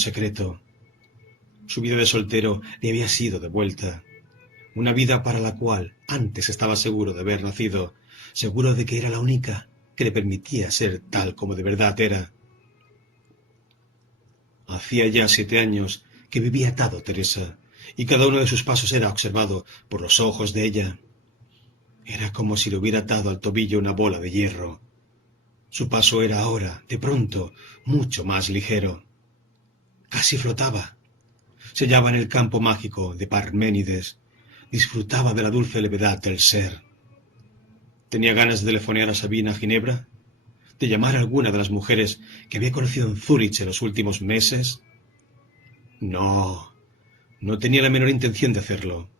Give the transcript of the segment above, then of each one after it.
secreto. Su vida de soltero le había sido devuelta. Una vida para la cual antes estaba seguro de haber nacido, seguro de que era la única que le permitía ser tal como de verdad era. Hacía ya 7 años que vivía atado Teresa, y cada uno de sus pasos era observado por los ojos de ella. Era como si le hubiera atado al tobillo una bola de hierro. Su paso era ahora, de pronto, mucho más ligero. Casi flotaba. Se hallaba en el campo mágico de Parménides. Disfrutaba de la dulce levedad del ser. Tenía ganas de telefonear a Sabina Ginebra, de llamar a alguna de las mujeres que había conocido en Zúrich en los últimos meses. No, no tenía la menor intención de hacerlo.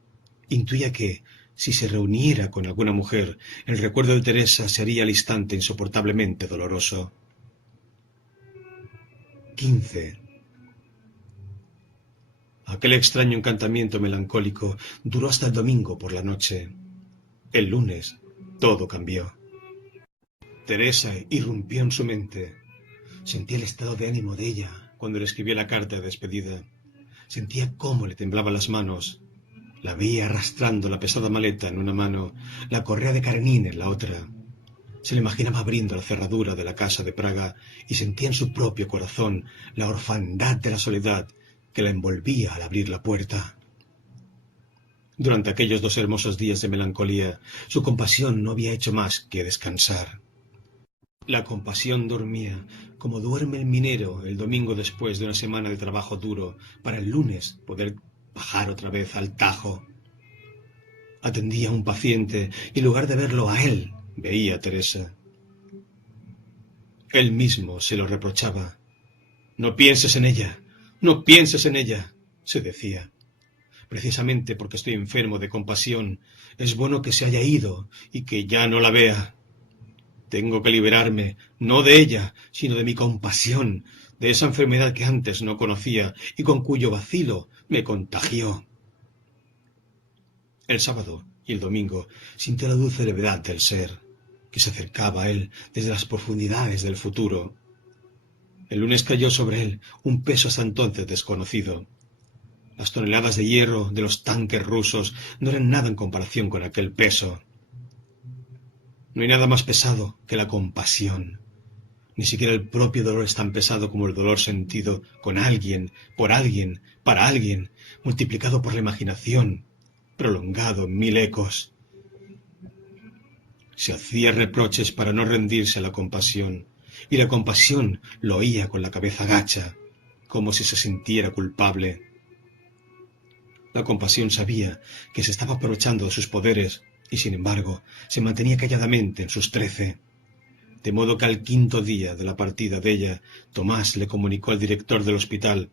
Intuía que, si se reuniera con alguna mujer, el recuerdo de Teresa se haría al instante insoportablemente doloroso. 15. Aquel extraño encantamiento melancólico duró hasta el domingo por la noche. El lunes todo cambió. Teresa irrumpió en su mente. Sentía el estado de ánimo de ella cuando le escribía la carta de despedida. Sentía cómo le temblaban las manos. La veía arrastrando la pesada maleta en una mano, la correa de Karenin en la otra. Se le imaginaba abriendo la cerradura de la casa de Praga y sentía en su propio corazón la orfandad de la soledad que la envolvía al abrir la puerta. Durante aquellos 2 hermosos días de melancolía, su compasión no había hecho más que descansar. La compasión dormía, como duerme el minero el domingo después de una semana de trabajo duro, para el lunes poder bajar otra vez al Tajo. Atendía a un paciente y en lugar de verlo a él, veía a Teresa. Él mismo se lo reprochaba. «No pienses en ella, no pienses en ella», se decía. «Precisamente porque estoy enfermo de compasión, es bueno que se haya ido y que ya no la vea. Tengo que liberarme, no de ella, sino de mi compasión, de esa enfermedad que antes no conocía y con cuyo vacilo me contagió». El sábado y el domingo sintió la dulce levedad del ser, que se acercaba a él desde las profundidades del futuro. El lunes cayó sobre él un peso hasta entonces desconocido. Las toneladas de hierro de los tanques rusos no eran nada en comparación con aquel peso. No hay nada más pesado que la compasión. Ni siquiera el propio dolor es tan pesado como el dolor sentido con alguien, por alguien, para alguien, multiplicado por la imaginación, prolongado en 1000 ecos. Se hacía reproches para no rendirse a la compasión, y la compasión lo oía con la cabeza gacha, como si se sintiera culpable. La compasión sabía que se estaba aprovechando de sus poderes, y sin embargo se mantenía calladamente en sus 13. De modo que al 5.º día de la partida de ella, Tomás le comunicó al director del hospital,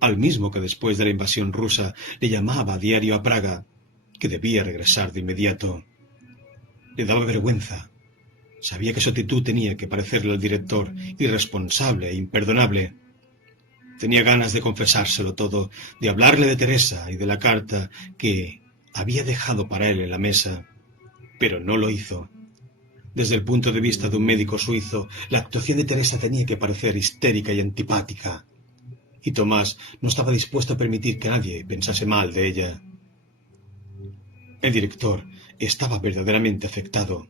al mismo que después de la invasión rusa le llamaba a diario a Praga, que debía regresar de inmediato. Le daba vergüenza. Sabía que su actitud tenía que parecerle al director irresponsable e imperdonable. Tenía ganas de confesárselo todo, de hablarle de Teresa y de la carta que había dejado para él en la mesa, pero no lo hizo. Desde el punto de vista de un médico suizo, la actuación de Teresa tenía que parecer histérica y antipática, y Tomás no estaba dispuesto a permitir que nadie pensase mal de ella. El director estaba verdaderamente afectado.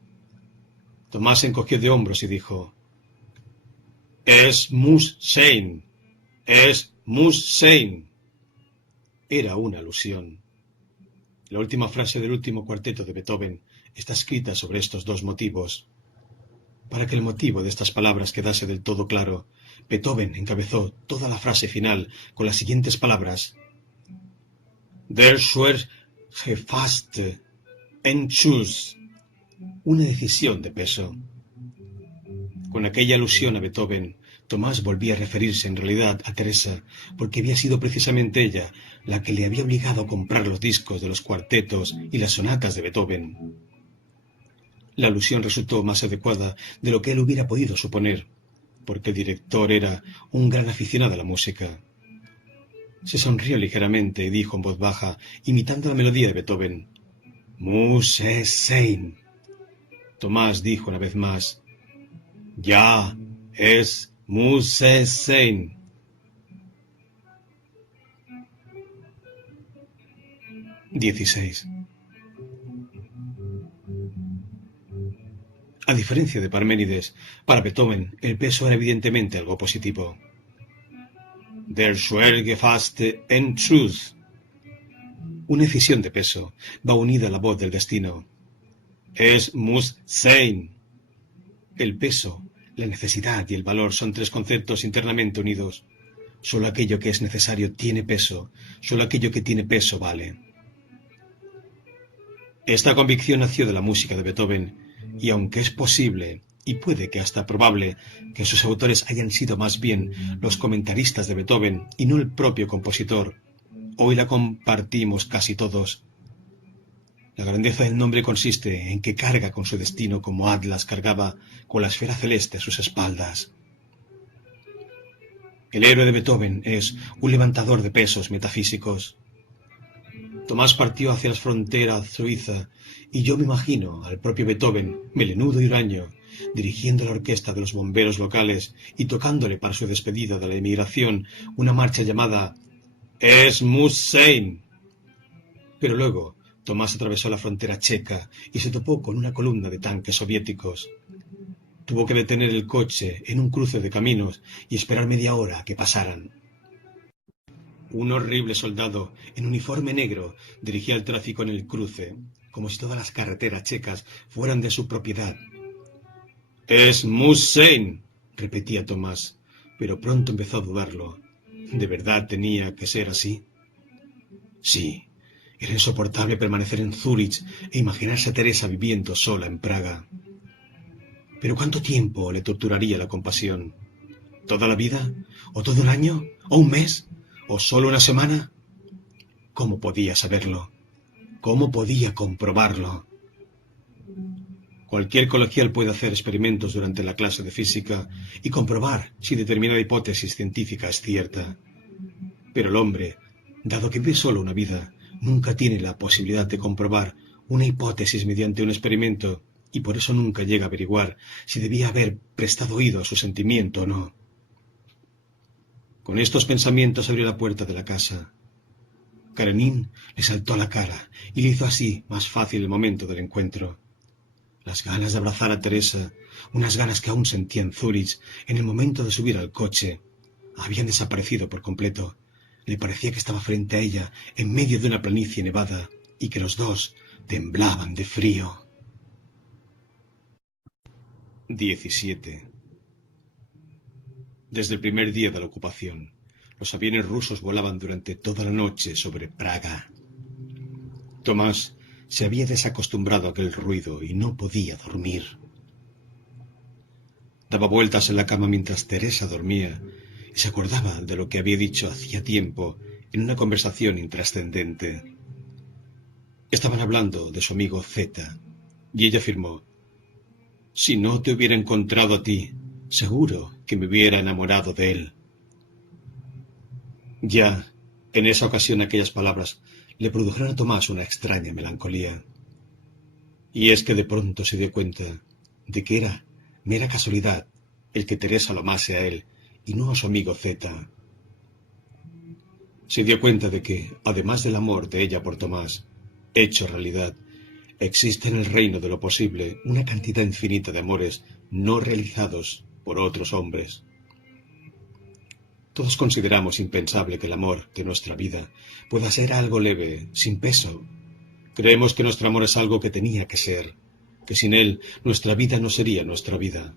Tomás se encogió de hombros y dijo: «Es muss sein, es muss sein». Era una alusión. La última frase del último cuarteto de Beethoven está escrita sobre estos 2 motivos. Para que el motivo de estas palabras quedase del todo claro, Beethoven encabezó toda la frase final con las siguientes palabras: «Der schwer gefasste Entschluss», una decisión de peso. Con aquella alusión a Beethoven, Tomás volvía a referirse en realidad a Teresa, porque había sido precisamente ella la que le había obligado a comprar los discos de los cuartetos y las sonatas de Beethoven. La alusión resultó más adecuada de lo que él hubiera podido suponer, porque el director era un gran aficionado a la música. Se sonrió ligeramente y dijo en voz baja, imitando la melodía de Beethoven: «Muss es sein». Tomás dijo una vez más: «Ya, es muss es sein». 16. A diferencia de Parménides, para Beethoven el peso era evidentemente algo positivo. Der Schwergefaste Entschluss. Una decisión de peso va unida a la voz del destino. Es muss sein. El peso, la necesidad y el valor son tres conceptos internamente unidos. Solo aquello que es necesario tiene peso, solo aquello que tiene peso vale. Esta convicción nació de la música de Beethoven, y aunque es posible, y puede que hasta probable, que sus autores hayan sido más bien los comentaristas de Beethoven y no el propio compositor, hoy la compartimos casi todos. La grandeza del nombre consiste en que carga con su destino como Atlas cargaba con la esfera celeste a sus espaldas. El héroe de Beethoven es un levantador de pesos metafísicos. Tomás partió hacia las fronteras suiza y yo me imagino al propio Beethoven, melenudo y huraño, dirigiendo la orquesta de los bomberos locales y tocándole para su despedida de la emigración una marcha llamada Es muss sein. Pero luego Tomás atravesó la frontera checa y se topó con una columna de tanques soviéticos. Tuvo que detener el coche en un cruce de caminos y esperar media hora a que pasaran. Un horrible soldado en uniforme negro dirigía el tráfico en el cruce, como si todas las carreteras checas fueran de su propiedad. Es muss sein, repetía Tomás, pero pronto empezó a dudarlo. ¿De verdad tenía que ser así? Sí, era insoportable permanecer en Zúrich e imaginarse a Teresa viviendo sola en Praga. ¿Pero cuánto tiempo le torturaría la compasión? ¿Toda la vida? ¿O todo un año? ¿O un mes? ¿O solo una semana? ¿Cómo podía saberlo? ¿Cómo podía comprobarlo? Cualquier colegial puede hacer experimentos durante la clase de física y comprobar si determinada hipótesis científica es cierta. Pero el hombre, dado que vive solo una vida, nunca tiene la posibilidad de comprobar una hipótesis mediante un experimento y por eso nunca llega a averiguar si debía haber prestado oído a su sentimiento o no. Con estos pensamientos abrió la puerta de la casa. Karenin le saltó a la cara y le hizo así más fácil el momento del encuentro. Las ganas de abrazar a Teresa, unas ganas que aún sentía en Zúrich en el momento de subir al coche, habían desaparecido por completo. Le parecía que estaba frente a ella en medio de una planicie nevada y que los dos temblaban de frío. 17. Desde el primer día de la ocupación, los aviones rusos volaban durante toda la noche sobre Praga. Tomás se había desacostumbrado a aquel ruido y no podía dormir. Daba vueltas en la cama mientras Teresa dormía y se acordaba de lo que había dicho hacía tiempo en una conversación intrascendente. Estaban hablando de su amigo Z y ella afirmó: «Si no te hubiera encontrado a ti, seguro que me hubiera enamorado de él». Ya, en esa ocasión aquellas palabras le produjeron a Tomás una extraña melancolía. Y es que de pronto se dio cuenta de que era mera casualidad el que Teresa lo amase a él y no a su amigo Z. Se dio cuenta de que, además del amor de ella por Tomás, hecho realidad, existe en el reino de lo posible una cantidad infinita de amores no realizados por otros hombres. Todos consideramos impensable que el amor de nuestra vida pueda ser algo leve, sin peso. Creemos que nuestro amor es algo que tenía que ser, que sin él nuestra vida no sería nuestra vida.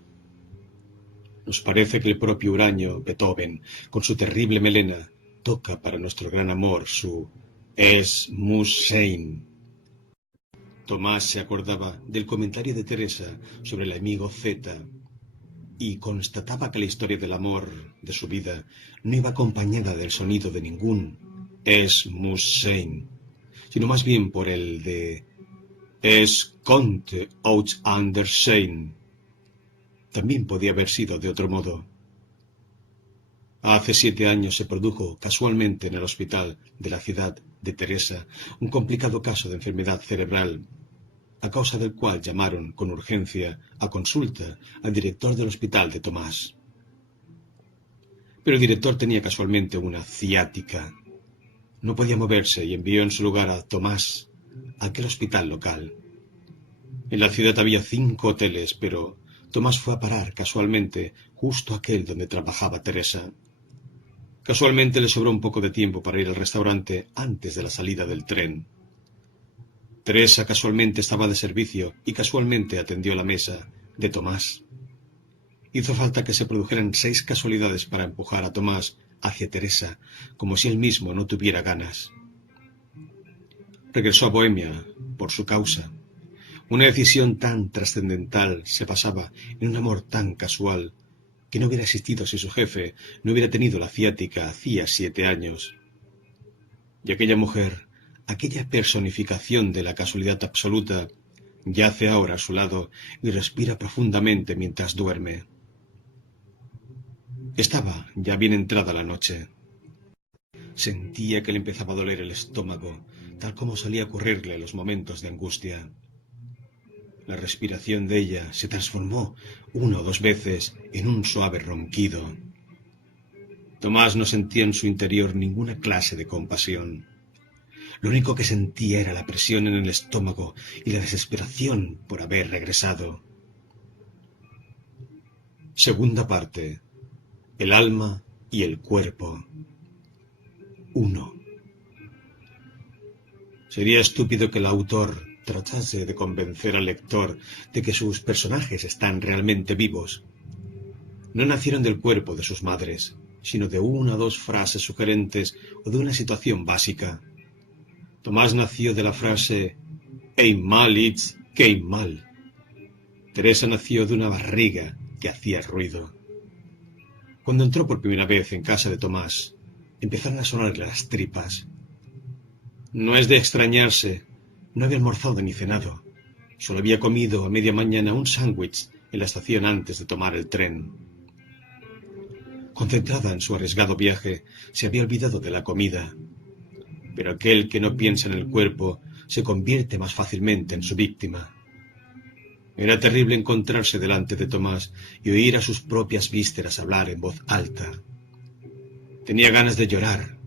Nos parece que el propio huraño Beethoven, con su terrible melena, toca para nuestro gran amor su Es muss sein. Tomás se acordaba del comentario de Teresa sobre el amigo Z y constataba que la historia del amor de su vida no iba acompañada del sonido de ningún Es muss sein, sino más bien por el de Es konnte auch anders sein. También podía haber sido de otro modo. Hace 7 años se produjo casualmente en el hospital de la ciudad de Teresa un complicado caso de enfermedad cerebral, a causa del cual llamaron con urgencia a consulta al director del hospital de Tomás. Pero el director tenía casualmente una ciática. No podía moverse y envió en su lugar a Tomás a aquel hospital local. En la ciudad había 5 hoteles, pero Tomás fue a parar casualmente justo a aquel donde trabajaba Teresa. Casualmente le sobró un poco de tiempo para ir al restaurante antes de la salida del tren. Teresa casualmente estaba de servicio y casualmente atendió la mesa de Tomás. Hizo falta que se produjeran 6 casualidades para empujar a Tomás hacia Teresa, como si él mismo no tuviera ganas. Regresó a Bohemia por su causa. Una decisión tan trascendental se basaba en un amor tan casual que no hubiera existido si su jefe no hubiera tenido la ciática hacía 7 años. Y aquella mujer, aquella personificación de la casualidad absoluta, yace ahora a su lado y respira profundamente mientras duerme. Estaba ya bien entrada la noche. Sentía que le empezaba a doler el estómago, tal como solía ocurrirle en los momentos de angustia. La respiración de ella se transformó 1 o 2 veces en un suave ronquido. Tomás no sentía en su interior ninguna clase de compasión. Lo único que sentía era la presión en el estómago y la desesperación por haber regresado. Segunda parte. El alma y el cuerpo. 1. Sería estúpido que el autor tratase de convencer al lector de que sus personajes están realmente vivos. No nacieron del cuerpo de sus madres, sino de 1 o 2 frases sugerentes o de una situación básica. Tomás nació de la frase «Ein mal it's kein mal». Teresa nació de una barriga que hacía ruido. Cuando entró por primera vez en casa de Tomás, empezaron a sonarle las tripas. No es de extrañarse, no había almorzado ni cenado. Solo había comido a media mañana un sándwich en la estación antes de tomar el tren. Concentrada en su arriesgado viaje, se había olvidado de la comida. Pero aquel que no piensa en el cuerpo se convierte más fácilmente en su víctima. Era terrible encontrarse delante de Tomás y oír a sus propias vísceras hablar en voz alta. Tenía ganas de llorar.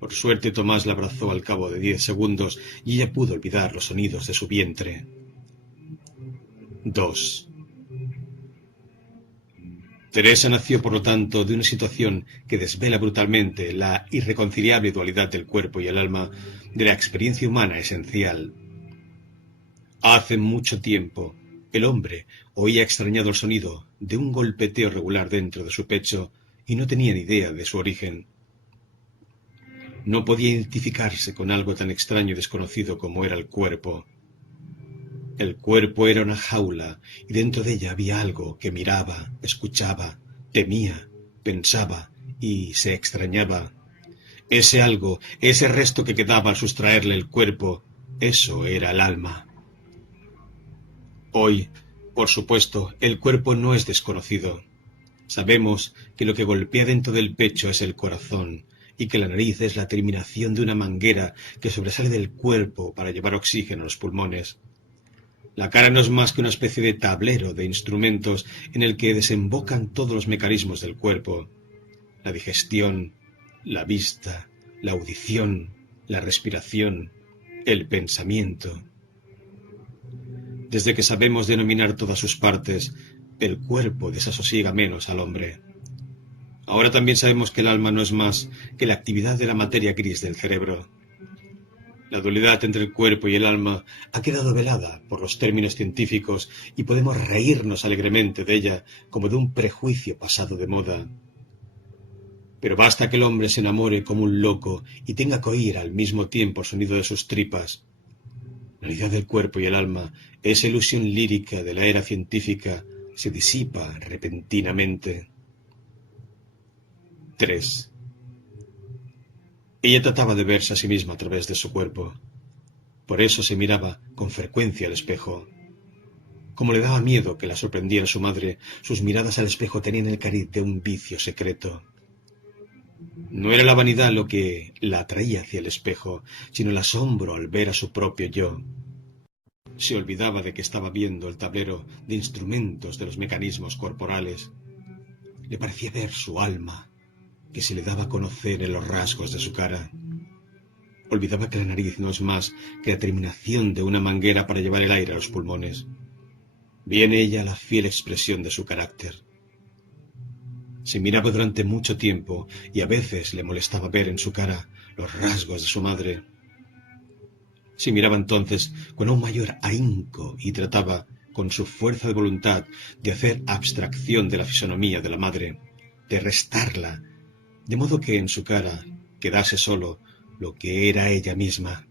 Por suerte Tomás la abrazó al cabo de 10 segundos y ella pudo olvidar los sonidos de su vientre. 2. Teresa nació, por lo tanto, de una situación que desvela brutalmente la irreconciliable dualidad del cuerpo y el alma de la experiencia humana esencial. Hace mucho tiempo, el hombre oía extrañado el sonido de un golpeteo regular dentro de su pecho y no tenía ni idea de su origen. No podía identificarse con algo tan extraño y desconocido como era el cuerpo. El cuerpo era una jaula y dentro de ella había algo que miraba, escuchaba, temía, pensaba y se extrañaba. Ese algo, ese resto que quedaba al sustraerle el cuerpo, eso era el alma. Hoy, por supuesto, el cuerpo no es desconocido. Sabemos que lo que golpea dentro del pecho es el corazón y que la nariz es la terminación de una manguera que sobresale del cuerpo para llevar oxígeno a los pulmones. La cara no es más que una especie de tablero de instrumentos en el que desembocan todos los mecanismos del cuerpo. La digestión, la vista, la audición, la respiración, el pensamiento. Desde que sabemos denominar todas sus partes, el cuerpo desasosiega menos al hombre. Ahora también sabemos que el alma no es más que la actividad de la materia gris del cerebro. La dualidad entre el cuerpo y el alma ha quedado velada por los términos científicos y podemos reírnos alegremente de ella como de un prejuicio pasado de moda. Pero basta que el hombre se enamore como un loco y tenga que oír al mismo tiempo el sonido de sus tripas. La unidad del cuerpo y el alma, esa ilusión lírica de la era científica, se disipa repentinamente. 3. Ella trataba de verse a sí misma a través de su cuerpo. Por eso se miraba con frecuencia al espejo. Como le daba miedo que la sorprendiera su madre, sus miradas al espejo tenían el cariz de un vicio secreto. No era la vanidad lo que la atraía hacia el espejo, sino el asombro al ver a su propio yo. Se olvidaba de que estaba viendo el tablero de instrumentos de los mecanismos corporales. Le parecía ver su alma, que se le daba a conocer en los rasgos de su cara. Olvidaba que la nariz no es más que la terminación de una manguera para llevar el aire a los pulmones. Vi en ella la fiel expresión de su carácter. Se miraba durante mucho tiempo y a veces le molestaba ver en su cara los rasgos de su madre. Se miraba entonces con un mayor ahínco y trataba, con su fuerza de voluntad, de hacer abstracción de la fisonomía de la madre, de restarla, de modo que en su cara quedase solo lo que era ella misma.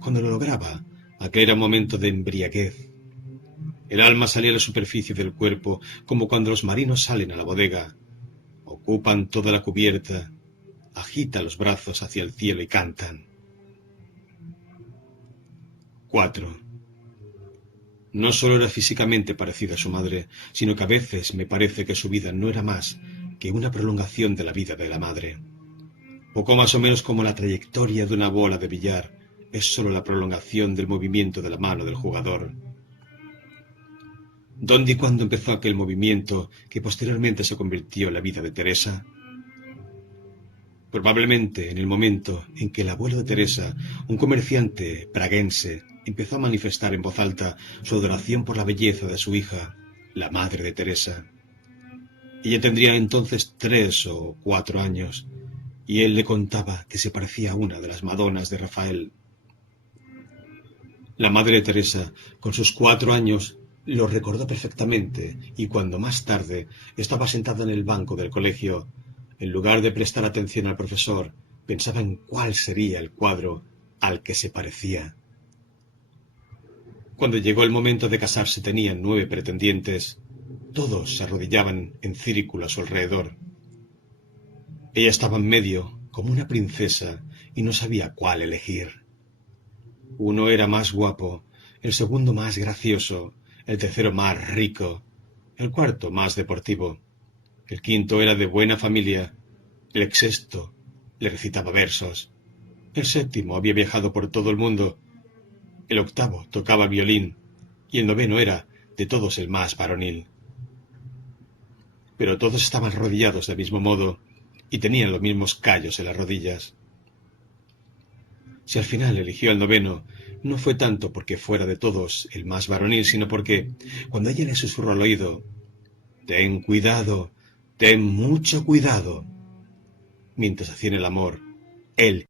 Cuando lo lograba, aquel era un momento de embriaguez. El alma salía a la superficie del cuerpo como cuando los marinos salen a la bodega. Ocupan toda la cubierta, agitan los brazos hacia el cielo y cantan. 4. No solo era físicamente parecida a su madre, sino que a veces me parece que su vida no era más que una prolongación de la vida de la madre. Poco más o menos como la trayectoria de una bola de billar es solo la prolongación del movimiento de la mano del jugador. ¿Dónde y cuándo empezó aquel movimiento que posteriormente se convirtió en la vida de Teresa? Probablemente en el momento en que el abuelo de Teresa, un comerciante praguense, empezó a manifestar en voz alta su adoración por la belleza de su hija, la madre de Teresa. Ella tendría entonces 3 o 4 años, y él le contaba que se parecía a una de las Madonas de Rafael. La madre de Teresa, con sus 4 años, lo recordó perfectamente, y cuando más tarde estaba sentada en el banco del colegio, en lugar de prestar atención al profesor, pensaba en cuál sería el cuadro al que se parecía. Cuando llegó el momento de casarse tenían 9 pretendientes. Todos se arrodillaban en círculo a su alrededor. Ella estaba en medio, como una princesa, y no sabía cuál elegir. Uno era más guapo, el segundo más gracioso, el tercero más rico, el cuarto más deportivo, el quinto era de buena familia, el sexto le recitaba versos, el séptimo había viajado por todo el mundo, el octavo tocaba violín y el noveno era, de todos, el más varonil. Pero todos estaban arrodillados del mismo modo y tenían los mismos callos en las rodillas. Si al final eligió al noveno, no fue tanto porque fuera de todos el más varonil, sino porque, cuando ella le susurró al oído, «Ten cuidado, ten mucho cuidado», mientras hacían el amor, él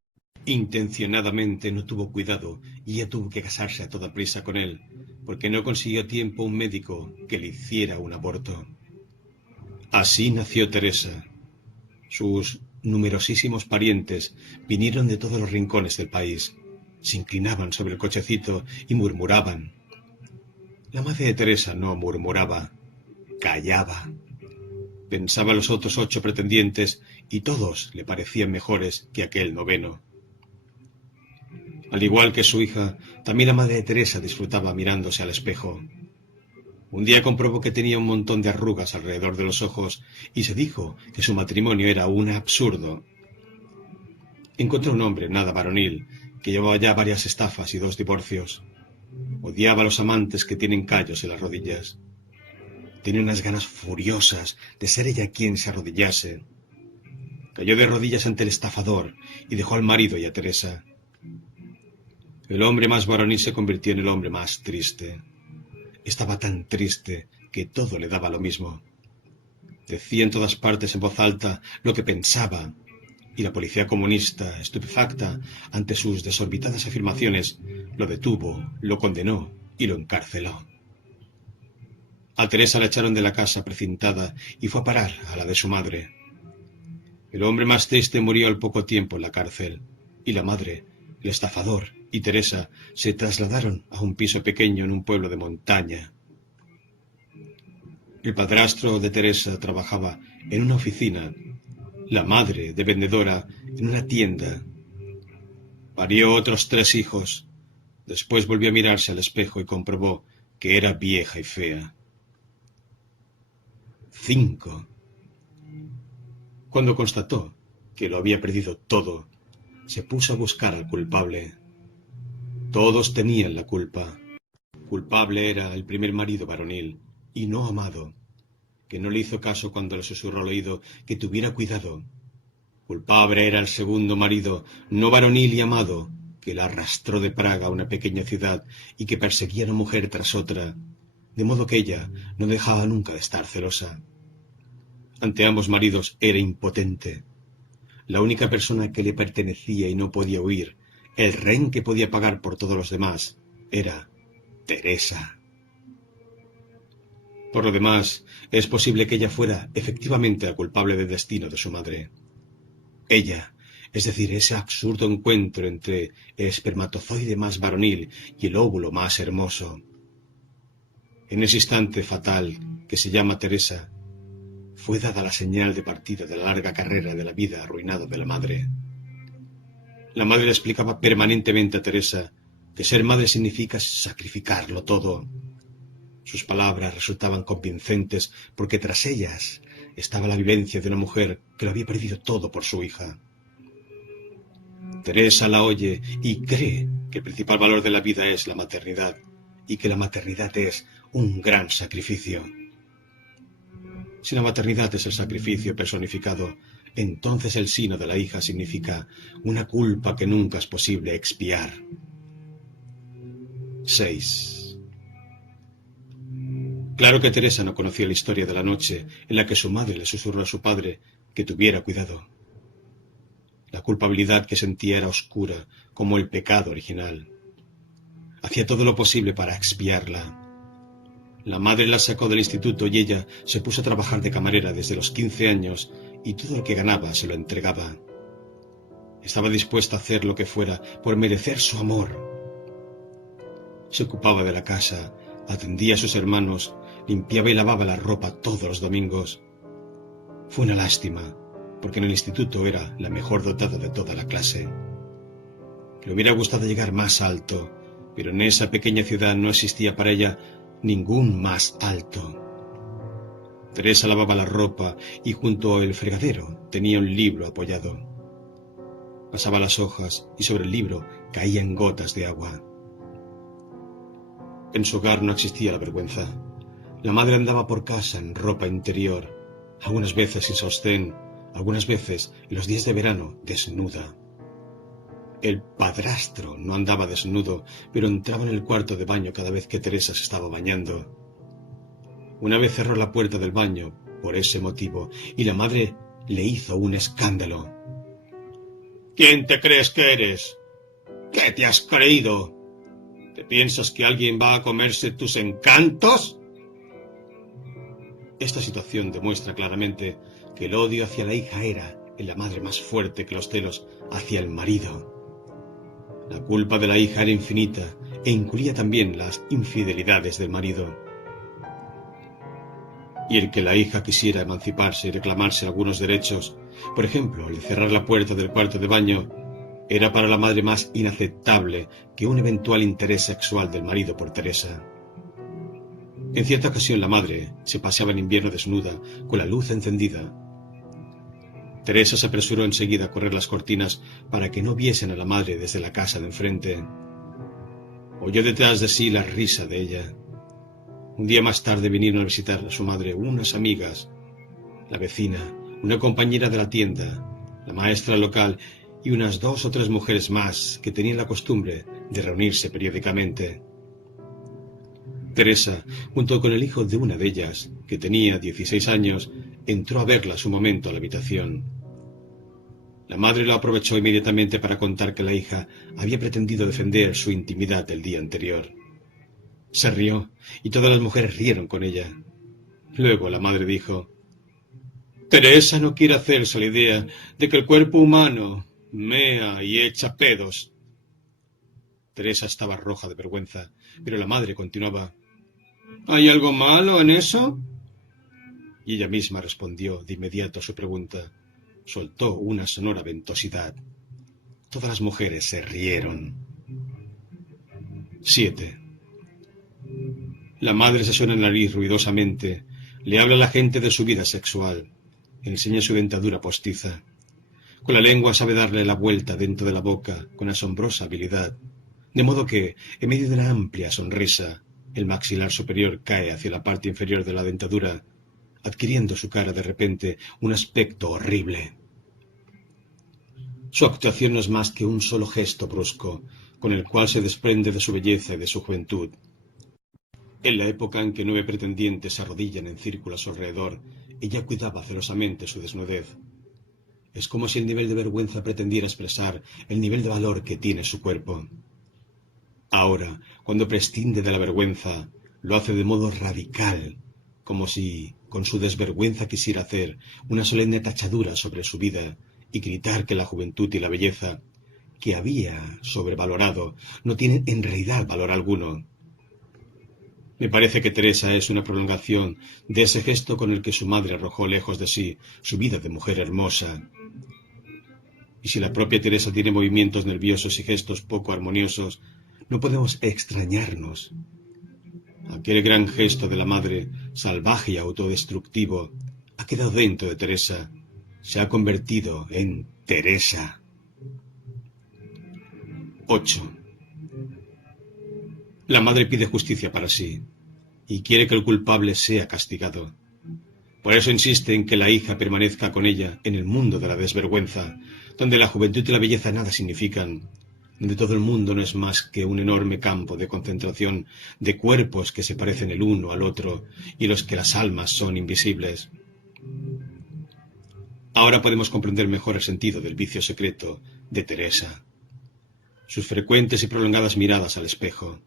intencionadamente no tuvo cuidado y ella tuvo que casarse a toda prisa con él, porque no consiguió a tiempo un médico que le hiciera un aborto. Así nació Teresa. Sus numerosísimos parientes vinieron de todos los rincones del país, se inclinaban sobre el cochecito y murmuraban. La madre de Teresa no murmuraba, callaba. Pensaba en los otros 8 pretendientes y todos le parecían mejores que aquel noveno. Al igual que su hija, también la madre de Teresa disfrutaba mirándose al espejo. Un día comprobó que tenía un montón de arrugas alrededor de los ojos y se dijo que su matrimonio era un absurdo. Encontró un hombre nada varonil, que llevaba ya varias estafas y 2 divorcios. Odiaba a los amantes que tienen callos en las rodillas. Tenía unas ganas furiosas de ser ella quien se arrodillase. Cayó de rodillas ante el estafador y dejó al marido y a Teresa. El hombre más varonil se convirtió en el hombre más triste. Estaba tan triste que todo le daba lo mismo. Decía en todas partes en voz alta lo que pensaba, y la policía comunista, estupefacta ante sus desorbitadas afirmaciones, lo detuvo, lo condenó y lo encarceló. A Teresa la echaron de la casa precintada y fue a parar a la de su madre. El hombre más triste murió al poco tiempo en la cárcel, y la madre, el estafador y Teresa se trasladaron a un piso pequeño en un pueblo de montaña. El padrastro de Teresa trabajaba en una oficina, la madre de vendedora en una tienda. Parió otros 3 hijos. Después volvió a mirarse al espejo y comprobó que era vieja y fea. 5. Cuando constató que lo había perdido todo, se puso a buscar al culpable. Todos tenían la culpa. Culpable era el primer marido varonil, y no amado, que no le hizo caso cuando le susurró al oído que tuviera cuidado. Culpable era el segundo marido, no varonil y amado, que la arrastró de Praga a una pequeña ciudad y que perseguía a una mujer tras otra, de modo que ella no dejaba nunca de estar celosa. Ante ambos maridos era impotente. La única persona que le pertenecía y no podía huir, el rehén que podía pagar por todos los demás, era Teresa. Por lo demás, es posible que ella fuera efectivamente la culpable del destino de su madre. Ella, es decir, ese absurdo encuentro entre el espermatozoide más varonil y el óvulo más hermoso. En ese instante fatal que se llama Teresa, fue dada la señal de partida de la larga carrera de la vida arruinada de la madre. La madre le explicaba permanentemente a Teresa que ser madre significa sacrificarlo todo. Sus palabras resultaban convincentes porque tras ellas estaba la vivencia de una mujer que lo había perdido todo por su hija. Teresa la oye y cree que el principal valor de la vida es la maternidad y que la maternidad es un gran sacrificio. Si la maternidad es el sacrificio personificado, entonces el sino de la hija significa una culpa que nunca es posible expiar. 6. Claro que Teresa no conocía la historia de la noche en la que su madre le susurró a su padre que tuviera cuidado. La culpabilidad que sentía era oscura, como el pecado original. Hacía todo lo posible para expiarla. La madre la sacó del instituto y ella se puso a trabajar de camarera desde los 15 años y todo lo que ganaba se lo entregaba. Estaba dispuesta a hacer lo que fuera por merecer su amor. Se ocupaba de la casa, atendía a sus hermanos, limpiaba y lavaba la ropa todos los domingos. Fue una lástima, porque en el instituto era la mejor dotada de toda la clase. Le hubiera gustado llegar más alto, pero en esa pequeña ciudad no existía para ella ningún más alto. Teresa lavaba la ropa y junto al fregadero tenía un libro apoyado. Pasaba las hojas y sobre el libro caían gotas de agua. En su hogar no existía la vergüenza. La madre andaba por casa en ropa interior, algunas veces sin sostén, algunas veces, en los días de verano, desnuda. El padrastro no andaba desnudo, pero entraba en el cuarto de baño cada vez que Teresa se estaba bañando. Una vez cerró la puerta del baño por ese motivo y la madre le hizo un escándalo. ¿Quién te crees que eres? ¿Qué te has creído? ¿Te piensas que alguien va a comerse tus encantos? Esta situación demuestra claramente que el odio hacia la hija era en la madre más fuerte que los celos hacia el marido. La culpa de la hija era infinita e incluía también las infidelidades del marido. Y el que la hija quisiera emanciparse y reclamarse algunos derechos, por ejemplo, el cerrar la puerta del cuarto de baño, era para la madre más inaceptable que un eventual interés sexual del marido por Teresa. En cierta ocasión la madre se paseaba en invierno desnuda, con la luz encendida. Teresa se apresuró enseguida a correr las cortinas para que no viesen a la madre desde la casa de enfrente. Oyó detrás de sí la risa de ella. Un día más tarde vinieron a visitar a su madre unas amigas, la vecina, una compañera de la tienda, la maestra local y unas 2 o 3 mujeres más que tenían la costumbre de reunirse periódicamente. Teresa, junto con el hijo de una de ellas, que tenía 16 años, entró a verla a su momento a la habitación. La madre lo aprovechó inmediatamente para contar que la hija había pretendido defender su intimidad el día anterior. Se rió y todas las mujeres rieron con ella. Luego la madre dijo: Teresa no quiere hacerse la idea de que el cuerpo humano mea y echa pedos. Teresa estaba roja de vergüenza, pero la madre continuaba: ¿Hay algo malo en eso? Y ella misma respondió de inmediato a su pregunta. Soltó una sonora ventosidad. Todas las mujeres se rieron. 7. La madre se suena la nariz ruidosamente, le habla a la gente de su vida sexual, enseña su dentadura postiza. Con la lengua sabe darle la vuelta dentro de la boca con asombrosa habilidad, de modo que, en medio de la amplia sonrisa, el maxilar superior cae hacia la parte inferior de la dentadura, adquiriendo su cara de repente un aspecto horrible. Su actuación no es más que un solo gesto brusco, con el cual se desprende de su belleza y de su juventud. En la época en que 9 pretendientes se arrodillan en círculo a su alrededor, ella cuidaba celosamente su desnudez. Es como si el nivel de vergüenza pretendiera expresar el nivel de valor que tiene su cuerpo. Ahora, cuando prescinde de la vergüenza, lo hace de modo radical, como si con su desvergüenza quisiera hacer una solemne tachadura sobre su vida y gritar que la juventud y la belleza, que había sobrevalorado, no tienen en realidad valor alguno. Me parece que Teresa es una prolongación de ese gesto con el que su madre arrojó lejos de sí su vida de mujer hermosa. Y si la propia Teresa tiene movimientos nerviosos y gestos poco armoniosos, no podemos extrañarnos. Aquel gran gesto de la madre, salvaje y autodestructivo, ha quedado dentro de Teresa, se ha convertido en Teresa. 8. La madre pide justicia para sí, y quiere que el culpable sea castigado. Por eso insiste en que la hija permanezca con ella en el mundo de la desvergüenza, donde la juventud y la belleza nada significan, donde todo el mundo no es más que un enorme campo de concentración de cuerpos que se parecen el uno al otro y los que las almas son invisibles. Ahora podemos comprender mejor el sentido del vicio secreto de Teresa. Sus frecuentes y prolongadas miradas al espejo.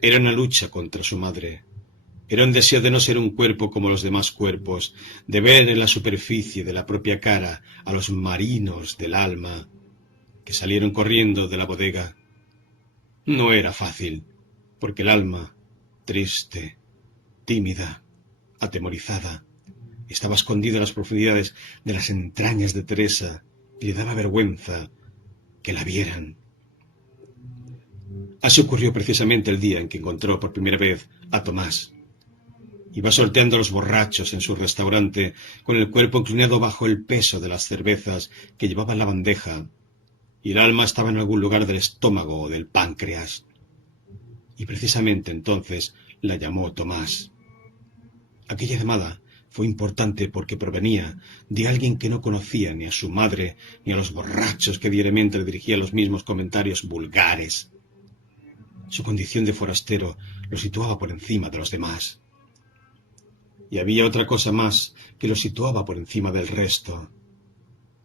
Era una lucha contra su madre. Era un deseo de no ser un cuerpo como los demás cuerpos, de ver en la superficie de la propia cara a los marinos del alma que salieron corriendo de la bodega. No era fácil, porque el alma, triste, tímida, atemorizada, estaba escondida en las profundidades de las entrañas de Teresa y le daba vergüenza que la vieran. Así ocurrió precisamente el día en que encontró por primera vez a Tomás. Iba sorteando a los borrachos en su restaurante con el cuerpo inclinado bajo el peso de las cervezas que llevaba en la bandeja, y el alma estaba en algún lugar del estómago o del páncreas. Y precisamente entonces la llamó Tomás. Aquella llamada fue importante porque provenía de alguien que no conocía ni a su madre ni a los borrachos que diariamente le dirigían los mismos comentarios vulgares. Su condición de forastero lo situaba por encima de los demás. Y había otra cosa más que lo situaba por encima del resto.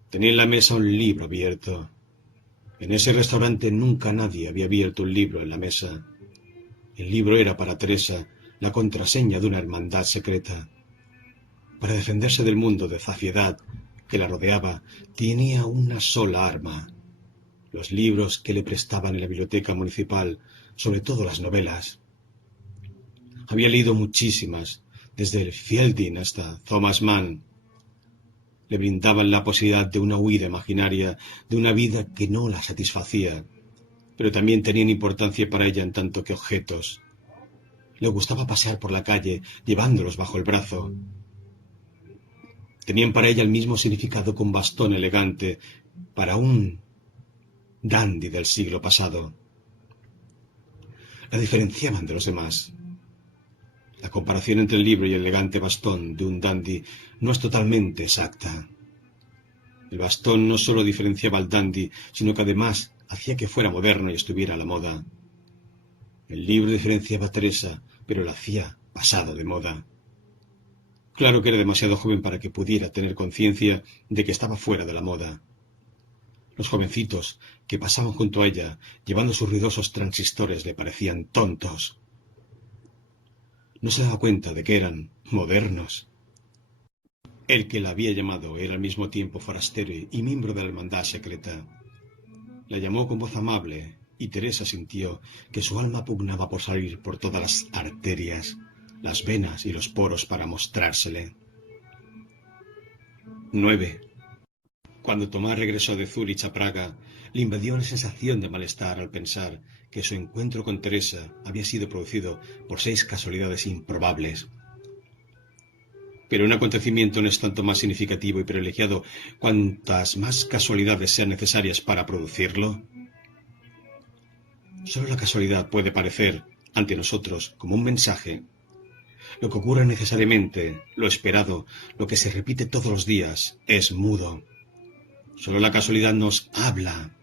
Tenía en la mesa un libro abierto. En ese restaurante nunca nadie había abierto un libro en la mesa. El libro era para Teresa la contraseña de una hermandad secreta. Para defenderse del mundo de zafiedad que la rodeaba, tenía una sola arma: los libros que le prestaban en la biblioteca municipal, sobre todo las novelas. Había leído muchísimas, desde el Fielding hasta Thomas Mann. Le brindaban la posibilidad de una huida imaginaria, de una vida que no la satisfacía, pero también tenían importancia para ella en tanto que objetos. Le gustaba pasear por la calle llevándolos bajo el brazo. Tenían para ella el mismo significado que un bastón elegante para un dandy del siglo pasado. La diferenciaban de los demás. La comparación entre el libro y el elegante bastón de un dandy no es totalmente exacta. El bastón no solo diferenciaba al dandy, sino que además hacía que fuera moderno y estuviera a la moda. El libro diferenciaba a Teresa, pero la hacía pasado de moda. Claro que era demasiado joven para que pudiera tener conciencia de que estaba fuera de la moda. Los jovencitos que pasaban junto a ella, llevando sus ruidosos transistores, le parecían tontos. No se daba cuenta de que eran modernos. El que la había llamado era al mismo tiempo forastero y miembro de la hermandad secreta. La llamó con voz amable y Teresa sintió que su alma pugnaba por salir por todas las arterias, las venas y los poros para mostrársele. 9. Cuando Tomás regresó de Zúrich a Praga, le invadió una sensación de malestar al pensar que su encuentro con Teresa había sido producido por 6 casualidades improbables. Pero un acontecimiento no es tanto más significativo y privilegiado cuantas más casualidades sean necesarias para producirlo. Solo la casualidad puede parecer ante nosotros como un mensaje. Lo que ocurre necesariamente, lo esperado, lo que se repite todos los días, es mudo. Solo la casualidad nos habla.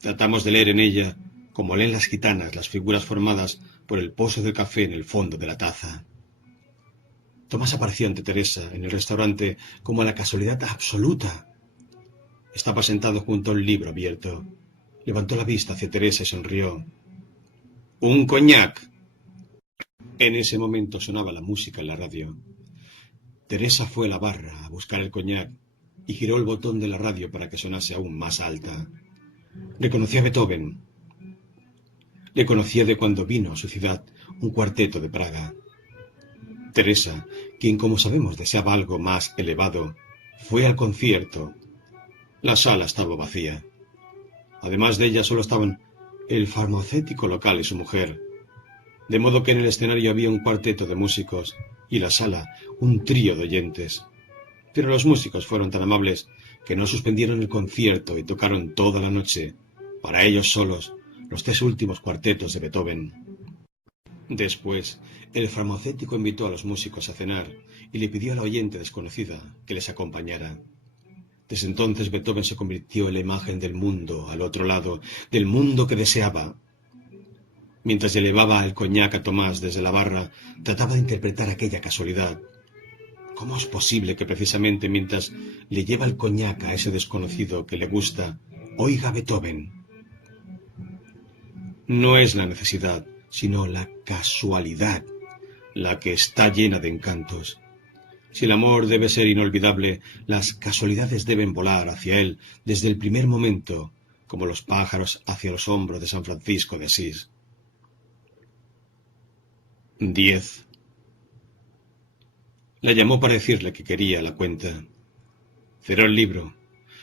Tratamos de leer en ella, como leen las gitanas, las figuras formadas por el pozo del café en el fondo de la taza. Tomás apareció ante Teresa en el restaurante como la casualidad absoluta. Estaba sentado junto a un libro abierto. Levantó la vista hacia Teresa y sonrió. «¡Un coñac!». En ese momento sonaba la música en la radio. Teresa fue a la barra a buscar el coñac y giró el botón de la radio para que sonase aún más alta. Reconoció a Beethoven. Le conocía de cuando vino a su ciudad un cuarteto de Praga. Teresa, quien como sabemos deseaba algo más elevado, fue al concierto. La sala estaba vacía. Además de ella solo estaban el farmacéutico local y su mujer, de modo que en el escenario había un cuarteto de músicos y la sala un trío de oyentes. Pero los músicos fueron tan amables que no suspendieron el concierto y tocaron toda la noche, para ellos solos, los 3 últimos cuartetos de Beethoven. Después, el farmacéutico invitó a los músicos a cenar y le pidió a la oyente desconocida que les acompañara. Desde entonces Beethoven se convirtió en la imagen del mundo al otro lado, del mundo que deseaba. Mientras elevaba el coñac a Tomás desde la barra, trataba de interpretar aquella casualidad. ¿Cómo es posible que precisamente mientras le lleva el coñac a ese desconocido que le gusta, oiga Beethoven? No es la necesidad, sino la casualidad, la que está llena de encantos. Si el amor debe ser inolvidable, las casualidades deben volar hacia él desde el primer momento, como los pájaros hacia los hombros de San Francisco de Asís. 10. La llamó para decirle que quería la cuenta. Cerró el libro,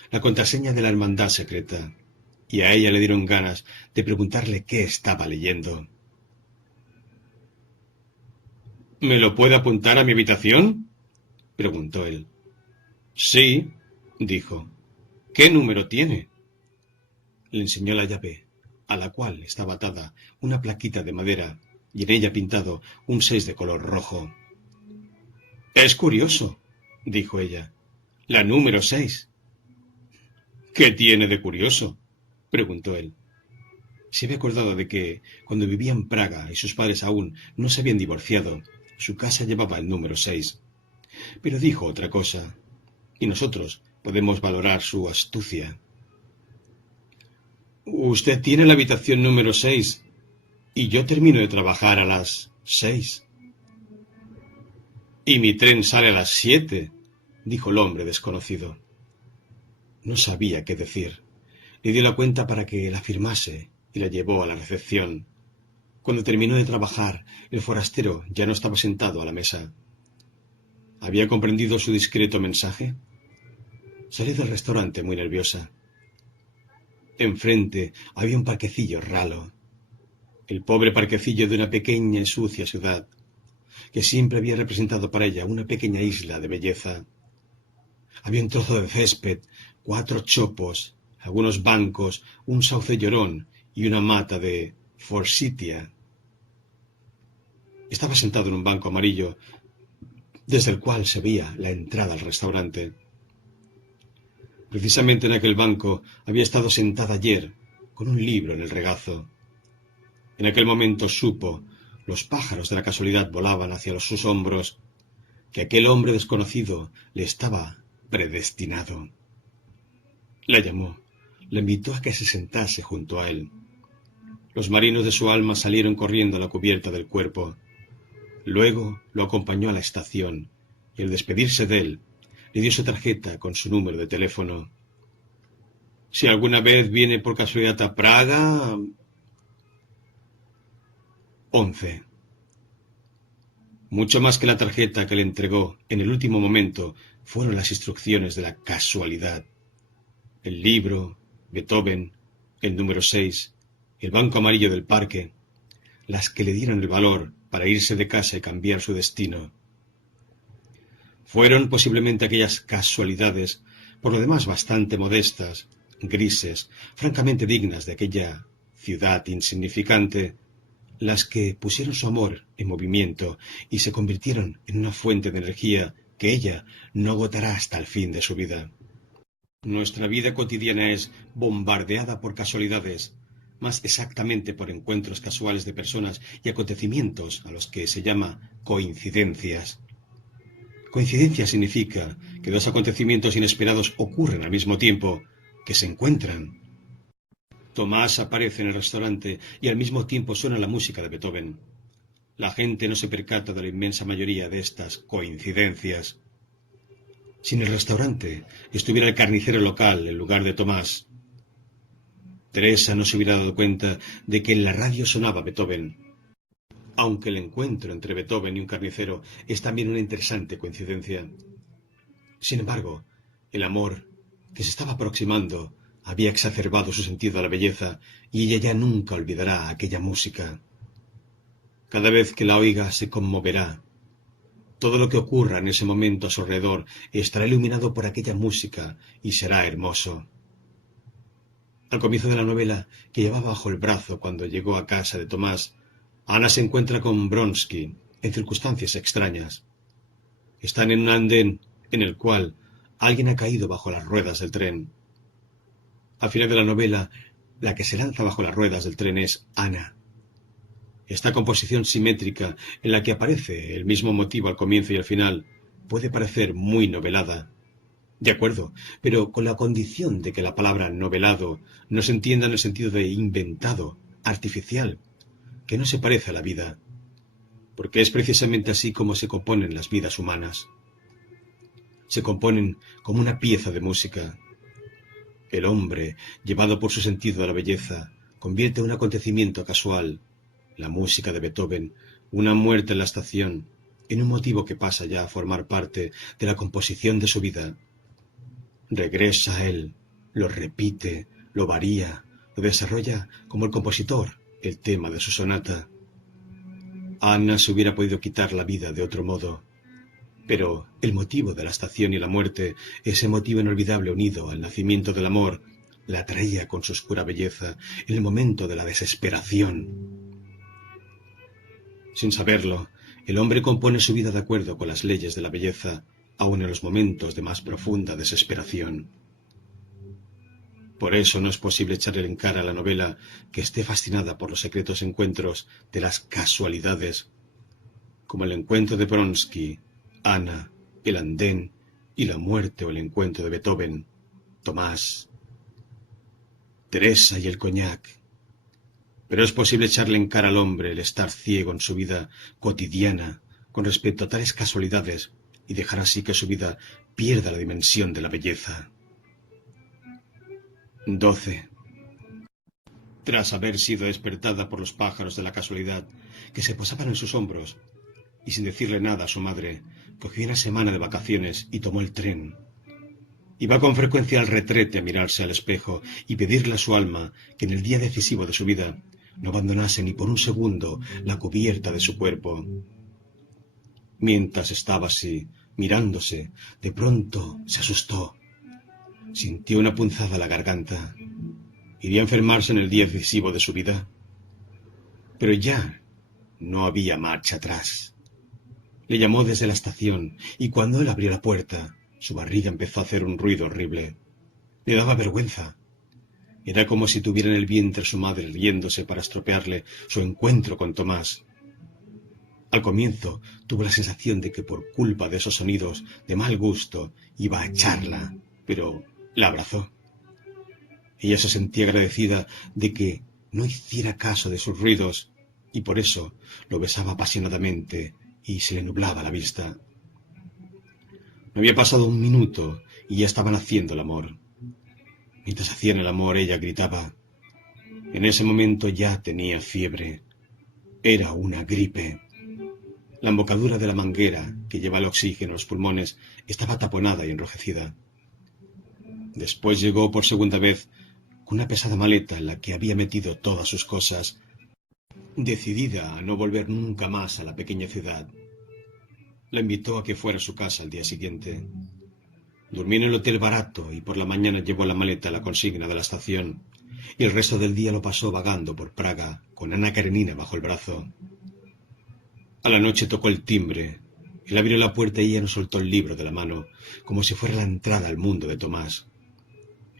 la contraseña de la hermandad secreta, y a ella le dieron ganas de preguntarle qué estaba leyendo. ¿Me lo puede apuntar a mi habitación?, preguntó él. Sí, dijo. ¿Qué número tiene? Le enseñó la llave, a la cual estaba atada una plaquita de madera y en ella pintado un 6 de color rojo. Es curioso, dijo ella. La número 6. ¿Qué tiene de curioso?, preguntó él. Se había acordado de que, cuando vivía en Praga y sus padres aún no se habían divorciado, su casa llevaba el número 6. Pero dijo otra cosa, y nosotros podemos valorar su astucia. Usted tiene la habitación número 6, y yo termino de trabajar a las 6. Y mi tren sale a las 7, dijo el hombre desconocido. No sabía qué decir. Le dio la cuenta para que la firmase y la llevó a la recepción. Cuando terminó de trabajar, el forastero ya no estaba sentado a la mesa. ¿Había comprendido su discreto mensaje? Salió del restaurante muy nerviosa. Enfrente había un parquecillo ralo. El pobre parquecillo de una pequeña y sucia ciudad, que siempre había representado para ella una pequeña isla de belleza. Había un trozo de césped, 4 chopos, algunos bancos, un sauce llorón y una mata de forsythia. Estaba sentado en un banco amarillo, desde el cual se veía la entrada al restaurante. Precisamente en aquel banco había estado sentada ayer, con un libro en el regazo. En aquel momento supo, los pájaros de la casualidad volaban hacia sus hombros, que aquel hombre desconocido le estaba predestinado. La llamó, le invitó a que se sentase junto a él. Los marinos de su alma salieron corriendo a la cubierta del cuerpo. Luego lo acompañó a la estación y al despedirse de él, le dio su tarjeta con su número de teléfono. Si alguna vez viene por casualidad a Praga... 11. Mucho más que la tarjeta que le entregó en el último momento fueron las instrucciones de la casualidad. El libro, Beethoven, el número 6, el banco amarillo del parque, las que le dieron el valor para irse de casa y cambiar su destino. Fueron posiblemente aquellas casualidades, por lo demás bastante modestas, grises, francamente dignas de aquella ciudad insignificante, las que pusieron su amor en movimiento y se convirtieron en una fuente de energía que ella no agotará hasta el fin de su vida. Nuestra vida cotidiana es bombardeada por casualidades, más exactamente por encuentros casuales de personas y acontecimientos a los que se llama coincidencias. Coincidencia significa que dos acontecimientos inesperados ocurren al mismo tiempo, que se encuentran. Tomás aparece en el restaurante y al mismo tiempo suena la música de Beethoven. La gente no se percata de la inmensa mayoría de estas coincidencias. Si en el restaurante estuviera el carnicero local en lugar de Tomás, Teresa no se hubiera dado cuenta de que en la radio sonaba Beethoven. Aunque el encuentro entre Beethoven y un carnicero es también una interesante coincidencia. Sin embargo, el amor que se estaba aproximando había exacerbado su sentido a la belleza y ella ya nunca olvidará aquella música. Cada vez que la oiga se conmoverá. Todo lo que ocurra en ese momento a su alrededor estará iluminado por aquella música y será hermoso. Al comienzo de la novela, que llevaba bajo el brazo cuando llegó a casa de Tomás, Ana se encuentra con Bronsky en circunstancias extrañas. Están en un andén en el cual alguien ha caído bajo las ruedas del tren. Al final de la novela, la que se lanza bajo las ruedas del tren es Ana. Esta composición simétrica, en la que aparece el mismo motivo al comienzo y al final, puede parecer muy novelada. De acuerdo, pero con la condición de que la palabra novelado no se entienda en el sentido de inventado, artificial, que no se parece a la vida, porque es precisamente así como se componen las vidas humanas. Se componen como una pieza de música. El hombre, llevado por su sentido a la belleza, convierte un acontecimiento casual, la música de Beethoven, una muerte en la estación, en un motivo que pasa ya a formar parte de la composición de su vida. Regresa a él, lo repite, lo varía, lo desarrolla como el compositor, el tema de su sonata. Ana se hubiera podido quitar la vida de otro modo, pero el motivo de la estación y la muerte, ese motivo inolvidable unido al nacimiento del amor, la atraía con su oscura belleza en el momento de la desesperación. Sin saberlo, el hombre compone su vida de acuerdo con las leyes de la belleza, aun en los momentos de más profunda desesperación. Por eso no es posible echarle en cara a la novela que esté fascinada por los secretos encuentros de las casualidades, como el encuentro de Bronsky, Ana, el andén y la muerte o el encuentro de Beethoven, Tomás, Teresa y el coñac. Pero es posible echarle en cara al hombre el estar ciego en su vida cotidiana con respecto a tales casualidades y dejar así que su vida pierda la dimensión de la belleza. 12. Tras haber sido despertada por los pájaros de la casualidad que se posaban en sus hombros, y sin decirle nada a su madre, cogió una semana de vacaciones y tomó el tren. Iba con frecuencia al retrete a mirarse al espejo y pedirle a su alma que en el día decisivo de su vida no abandonase ni por un segundo la cubierta de su cuerpo. Mientras estaba así, mirándose, de pronto se asustó. Sintió una punzada a la garganta. ¿Iría a enfermarse en el día decisivo de su vida? Pero ya no había marcha atrás. Le llamó desde la estación, y cuando él abrió la puerta, su barriga empezó a hacer un ruido horrible. Le daba vergüenza. Era como si tuviera en el vientre su madre riéndose para estropearle su encuentro con Tomás. Al comienzo tuvo la sensación de que por culpa de esos sonidos de mal gusto iba a echarla, pero la abrazó. Ella se sentía agradecida de que no hiciera caso de sus ruidos y por eso lo besaba apasionadamente y se le nublaba la vista. No había pasado un minuto y ya estaban haciendo el amor. Mientras hacían el amor, ella gritaba. En ese momento ya tenía fiebre. Era una gripe. La embocadura de la manguera que lleva el oxígeno a los pulmones estaba taponada y enrojecida. Después llegó por segunda vez con una pesada maleta en la que había metido todas sus cosas, decidida a no volver nunca más a la pequeña ciudad. La invitó a que fuera a su casa al día siguiente. Durmió en el hotel barato y por la mañana llevó la maleta a la consigna de la estación, y el resto del día lo pasó vagando por Praga con Ana Karenina bajo el brazo. A la noche tocó el timbre. Él abrió la puerta y ella no soltó el libro de la mano, como si fuera la entrada al mundo de Tomás.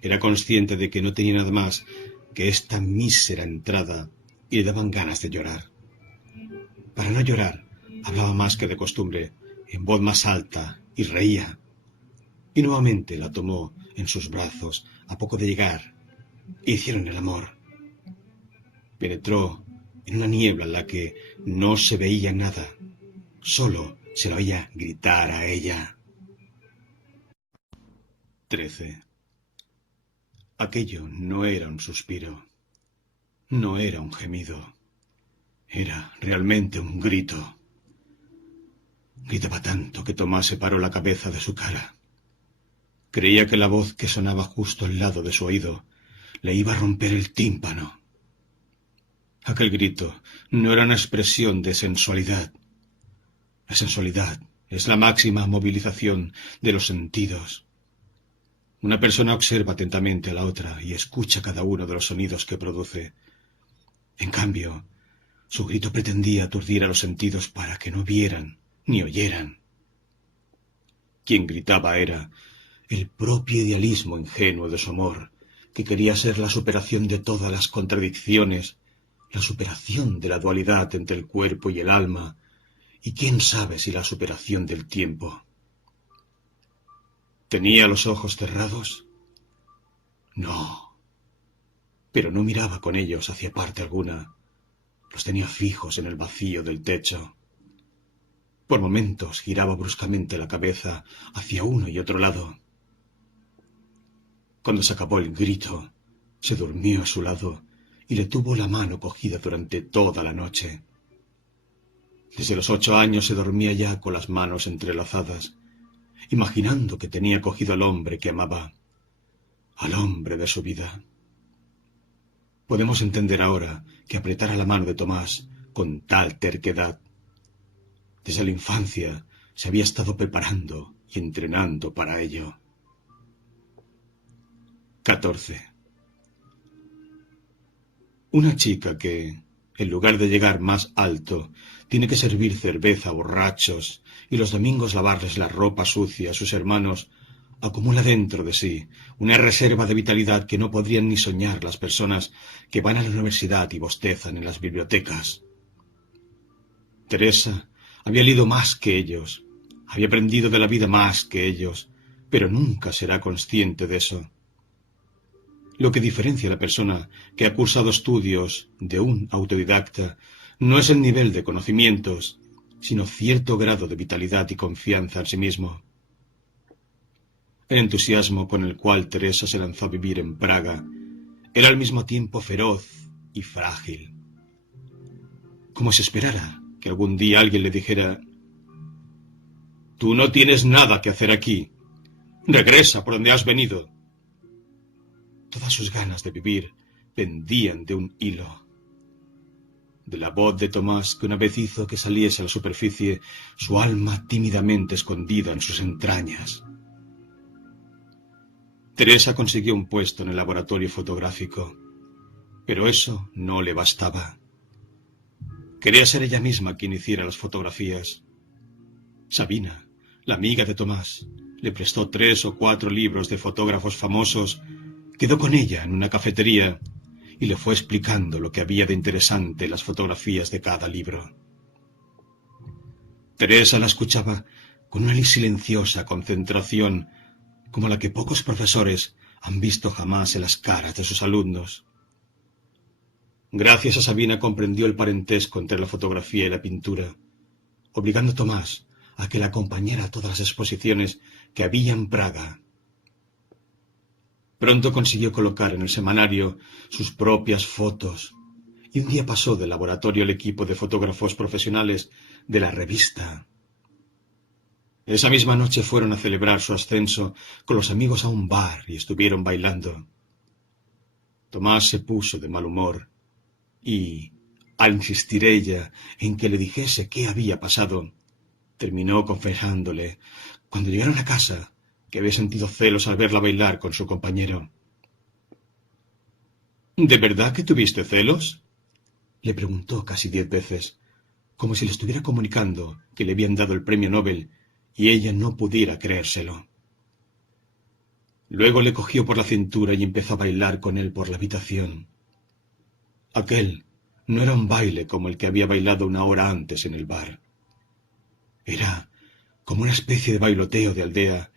Era consciente de que no tenía nada más que esta mísera entrada y le daban ganas de llorar. Para no llorar, hablaba más que de costumbre, en voz más alta, y reía. Y nuevamente la tomó en sus brazos a poco de llegar, e hicieron el amor. Penetró en una niebla en la que no se veía nada, solo se la oía gritar a ella. 13. Aquello no era un suspiro, no era un gemido, era realmente un grito. Gritaba tanto que Tomás separó la cabeza de su cara. Creía que la voz que sonaba justo al lado de su oído le iba a romper el tímpano. Aquel grito no era una expresión de sensualidad. La sensualidad es la máxima movilización de los sentidos. Una persona observa atentamente a la otra y escucha cada uno de los sonidos que produce. En cambio, su grito pretendía aturdir a los sentidos para que no vieran ni oyeran. Quien gritaba era el propio idealismo ingenuo de su amor, que quería ser la superación de todas las contradicciones, la superación de la dualidad entre el cuerpo y el alma, y quién sabe si la superación del tiempo. ¿Tenía los ojos cerrados? No, pero no miraba con ellos hacia parte alguna. Los tenía fijos en el vacío del techo. Por momentos giraba bruscamente la cabeza hacia uno y otro lado. Cuando se acabó el grito, se durmió a su lado y le tuvo la mano cogida durante toda la noche. Desde los 8 años se dormía ya con las manos entrelazadas, imaginando que tenía cogido al hombre que amaba, al hombre de su vida. Podemos entender ahora que apretara la mano de Tomás con tal terquedad. Desde la infancia se había estado preparando y entrenando para ello. 14. Una chica que, en lugar de llegar más alto, tiene que servir cerveza a borrachos y los domingos lavarles la ropa sucia a sus hermanos, acumula dentro de sí una reserva de vitalidad que no podrían ni soñar las personas que van a la universidad y bostezan en las bibliotecas. Teresa había leído más que ellos, había aprendido de la vida más que ellos, pero nunca será consciente de eso. Lo que diferencia a la persona que ha cursado estudios de un autodidacta no es el nivel de conocimientos, sino cierto grado de vitalidad y confianza en sí mismo. El entusiasmo con el cual Teresa se lanzó a vivir en Praga era al mismo tiempo feroz y frágil. Como se esperara que algún día alguien le dijera: «Tú no tienes nada que hacer aquí. Regresa por donde has venido». Todas sus ganas de vivir pendían de un hilo. De la voz de Tomás, que una vez hizo que saliese a la superficie su alma tímidamente escondida en sus entrañas. Teresa consiguió un puesto en el laboratorio fotográfico, pero eso no le bastaba. Quería ser ella misma quien hiciera las fotografías. Sabina, la amiga de Tomás, le prestó 3 o 4 libros de fotógrafos famosos. Quedó con ella en una cafetería y le fue explicando lo que había de interesante en las fotografías de cada libro. Teresa la escuchaba con una silenciosa concentración como la que pocos profesores han visto jamás en las caras de sus alumnos. Gracias a Sabina comprendió el parentesco entre la fotografía y la pintura, obligando a Tomás a que la acompañara a todas las exposiciones que había en Praga. Pronto consiguió colocar en el semanario sus propias fotos, y un día pasó del laboratorio al equipo de fotógrafos profesionales de la revista. Esa misma noche fueron a celebrar su ascenso con los amigos a un bar y estuvieron bailando. Tomás se puso de mal humor y, al insistir ella en que le dijese qué había pasado, terminó confesándole, cuando llegaron a casa, que había sentido celos al verla bailar con su compañero. ¿De verdad que tuviste celos?, le preguntó casi 10 veces, como si le estuviera comunicando que le habían dado el premio Nobel y ella no pudiera creérselo. Luego le cogió por la cintura y empezó a bailar con él por la habitación. Aquel no era un baile como el que había bailado una hora antes en el bar. Era como una especie de bailoteo de aldea,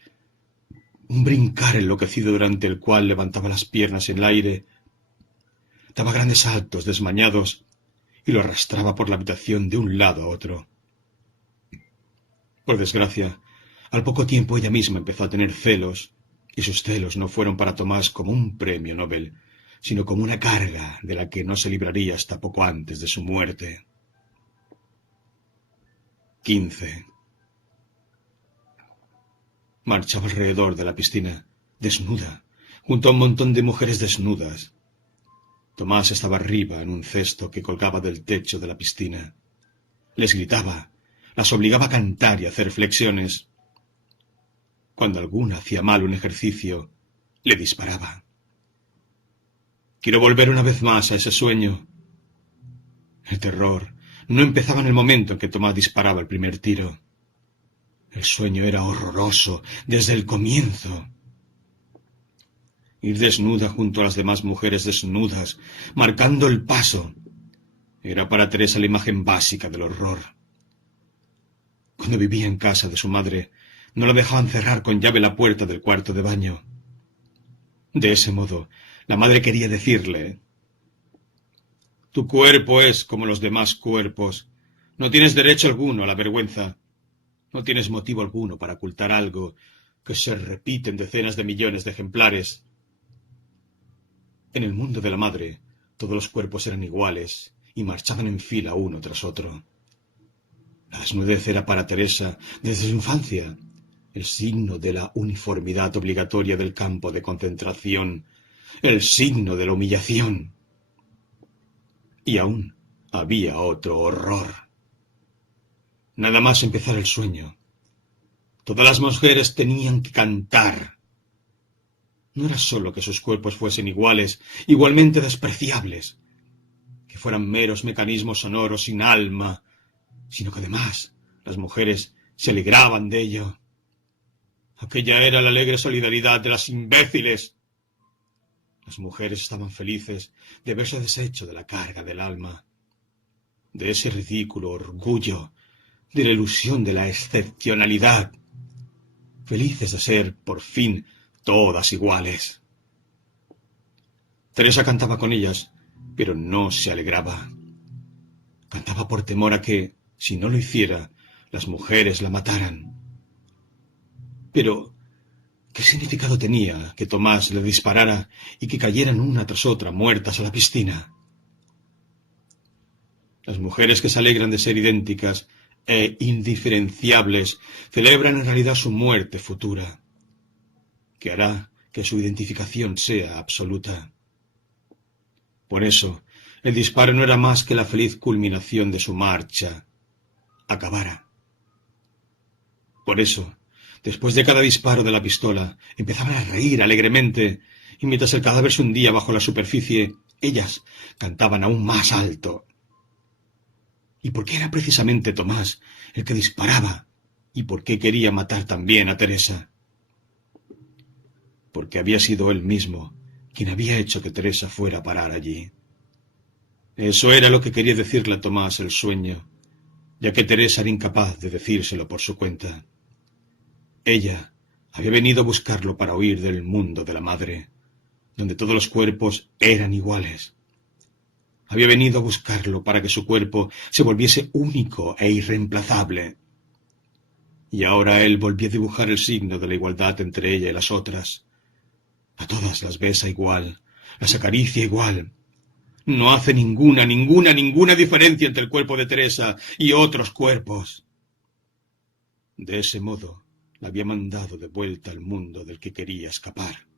un brincar enloquecido durante el cual levantaba las piernas en el aire, daba grandes saltos desmañados y lo arrastraba por la habitación de un lado a otro. Por desgracia, al poco tiempo ella misma empezó a tener celos, y sus celos no fueron para Tomás como un premio Nobel, sino como una carga de la que no se libraría hasta poco antes de su muerte. 15. Marchaba alrededor de la piscina, desnuda, junto a un montón de mujeres desnudas. Tomás estaba arriba en un cesto que colgaba del techo de la piscina. Les gritaba, las obligaba a cantar y a hacer flexiones. Cuando alguna hacía mal un ejercicio, le disparaba. Quiero volver una vez más a ese sueño. El terror no empezaba en el momento en que Tomás disparaba el primer tiro. El sueño era horroroso desde el comienzo. Ir desnuda junto a las demás mujeres desnudas, marcando el paso, era para Teresa la imagen básica del horror. Cuando vivía en casa de su madre, no la dejaban cerrar con llave la puerta del cuarto de baño. De ese modo, la madre quería decirle: tu cuerpo es como los demás cuerpos. No tienes derecho alguno a la vergüenza. No tienes motivo alguno para ocultar algo que se repite en decenas de millones de ejemplares. En el mundo de la madre, todos los cuerpos eran iguales y marchaban en fila uno tras otro. La desnudez era para Teresa, desde su infancia, el signo de la uniformidad obligatoria del campo de concentración, el signo de la humillación. Y aún había otro horror. Nada más empezar el sueño, todas las mujeres tenían que cantar. No era sólo que sus cuerpos fuesen iguales, igualmente despreciables, que fueran meros mecanismos sonoros sin alma, sino que además las mujeres se alegraban de ello. Aquella era la alegre solidaridad de las imbéciles. Las mujeres estaban felices de verse deshecho de la carga del alma, de ese ridículo orgullo, de la ilusión de la excepcionalidad, felices de ser, por fin, todas iguales. Teresa cantaba con ellas, pero no se alegraba. Cantaba por temor a que, si no lo hiciera, las mujeres la mataran. Pero, ¿qué significado tenía que Tomás le disparara y que cayeran una tras otra muertas a la piscina? Las mujeres que se alegran de ser idénticas e indiferenciables celebran en realidad su muerte futura, que hará que su identificación sea absoluta. Por eso, el disparo no era más que la feliz culminación de su marcha. Acabara. Por eso, después de cada disparo de la pistola, empezaban a reír alegremente, y mientras el cadáver se hundía bajo la superficie, ellas cantaban aún más alto. ¿Y por qué era precisamente Tomás el que disparaba? ¿Y por qué quería matar también a Teresa? Porque había sido él mismo quien había hecho que Teresa fuera a parar allí. Eso era lo que quería decirle a Tomás el sueño, ya que Teresa era incapaz de decírselo por su cuenta. Ella había venido a buscarlo para huir del mundo de la madre, donde todos los cuerpos eran iguales. Había venido a buscarlo para que su cuerpo se volviese único e irreemplazable. Y ahora él volvía a dibujar el signo de la igualdad entre ella y las otras. A todas las besa igual, las acaricia igual. No hace ninguna diferencia entre el cuerpo de Teresa y otros cuerpos. De ese modo, la había mandado de vuelta al mundo del que quería escapar.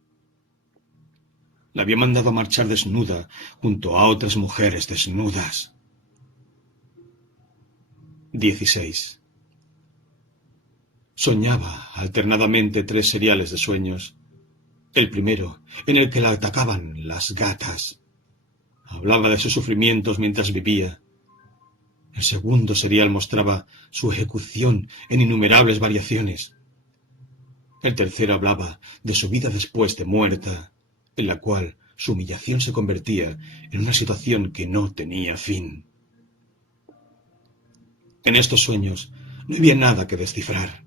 La había mandado a marchar desnuda junto a otras mujeres desnudas. 16. Soñaba alternadamente 3 seriales de sueños. El primero, en el que la atacaban las gatas. Hablaba de sus sufrimientos mientras vivía. El segundo serial mostraba su ejecución en innumerables variaciones. El tercero hablaba de su vida después de muerta, en la cual su humillación se convertía en una situación que no tenía fin. En estos sueños no había nada que descifrar.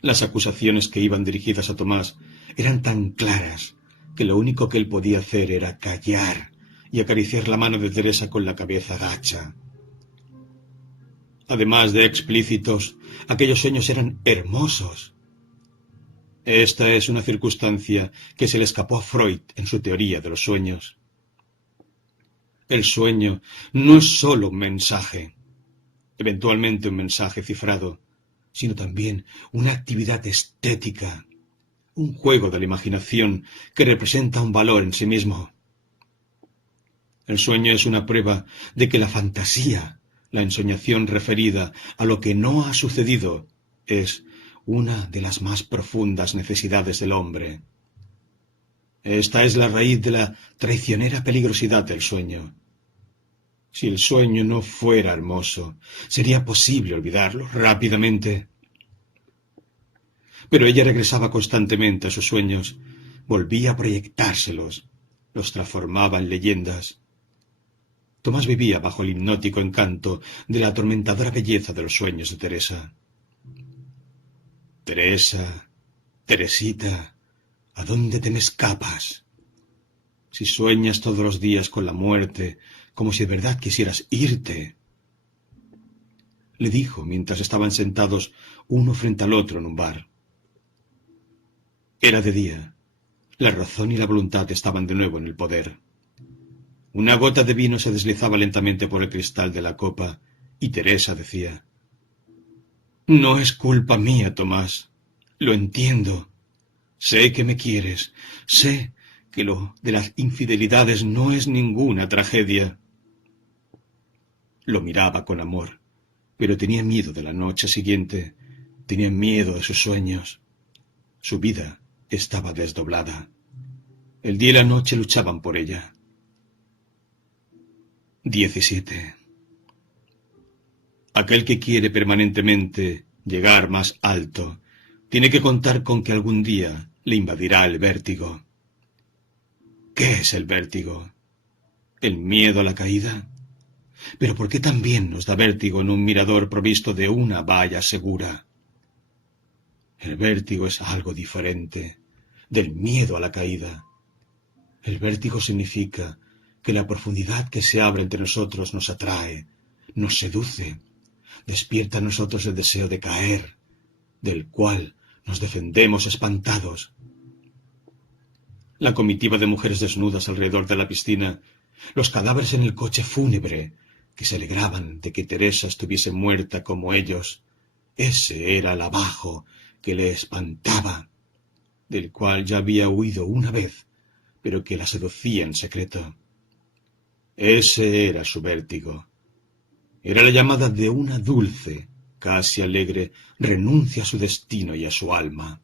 Las acusaciones que iban dirigidas a Tomás eran tan claras que lo único que él podía hacer era callar y acariciar la mano de Teresa con la cabeza gacha. Además de explícitos, aquellos sueños eran hermosos. Esta es una circunstancia que se le escapó a Freud en su teoría de los sueños. El sueño no es solo un mensaje, eventualmente un mensaje cifrado, sino también una actividad estética, un juego de la imaginación que representa un valor en sí mismo. El sueño es una prueba de que la fantasía, la ensoñación referida a lo que no ha sucedido, es una de las más profundas necesidades del hombre. Esta es la raíz de la traicionera peligrosidad del sueño. Si el sueño no fuera hermoso, sería posible olvidarlo rápidamente. Pero ella regresaba constantemente a sus sueños, volvía a proyectárselos, los transformaba en leyendas. Tomás vivía bajo el hipnótico encanto de la atormentadora belleza de los sueños de Teresa. Teresa, Teresita, ¿a dónde te me escapas? Si sueñas todos los días con la muerte, como si de verdad quisieras irte, le dijo mientras estaban sentados uno frente al otro en un bar. Era de día. La razón y la voluntad estaban de nuevo en el poder. Una gota de vino se deslizaba lentamente por el cristal de la copa, y Teresa decía: «No es culpa mía, Tomás. Lo entiendo. Sé que me quieres. Sé que lo de las infidelidades no es ninguna tragedia». Lo miraba con amor, pero tenía miedo de la noche siguiente, tenía miedo de sus sueños. Su vida estaba desdoblada. El día y la noche luchaban por ella. 17. Aquel que quiere permanentemente llegar más alto, tiene que contar con que algún día le invadirá el vértigo. ¿Qué es el vértigo? ¿El miedo a la caída? ¿Pero por qué también nos da vértigo en un mirador provisto de una valla segura? El vértigo es algo diferente del miedo a la caída. El vértigo significa que la profundidad que se abre entre nosotros nos atrae, nos seduce, despierta en nosotros el deseo de caer, del cual nos defendemos espantados. La comitiva de mujeres desnudas alrededor de la piscina, los cadáveres en el coche fúnebre, que se alegraban de que Teresa estuviese muerta como ellos, ese era el abajo que le espantaba, del cual ya había huido una vez, pero que la seducía en secreto. Ese era su vértigo. Era la llamada de una dulce, casi alegre, renuncia a su destino y a su alma.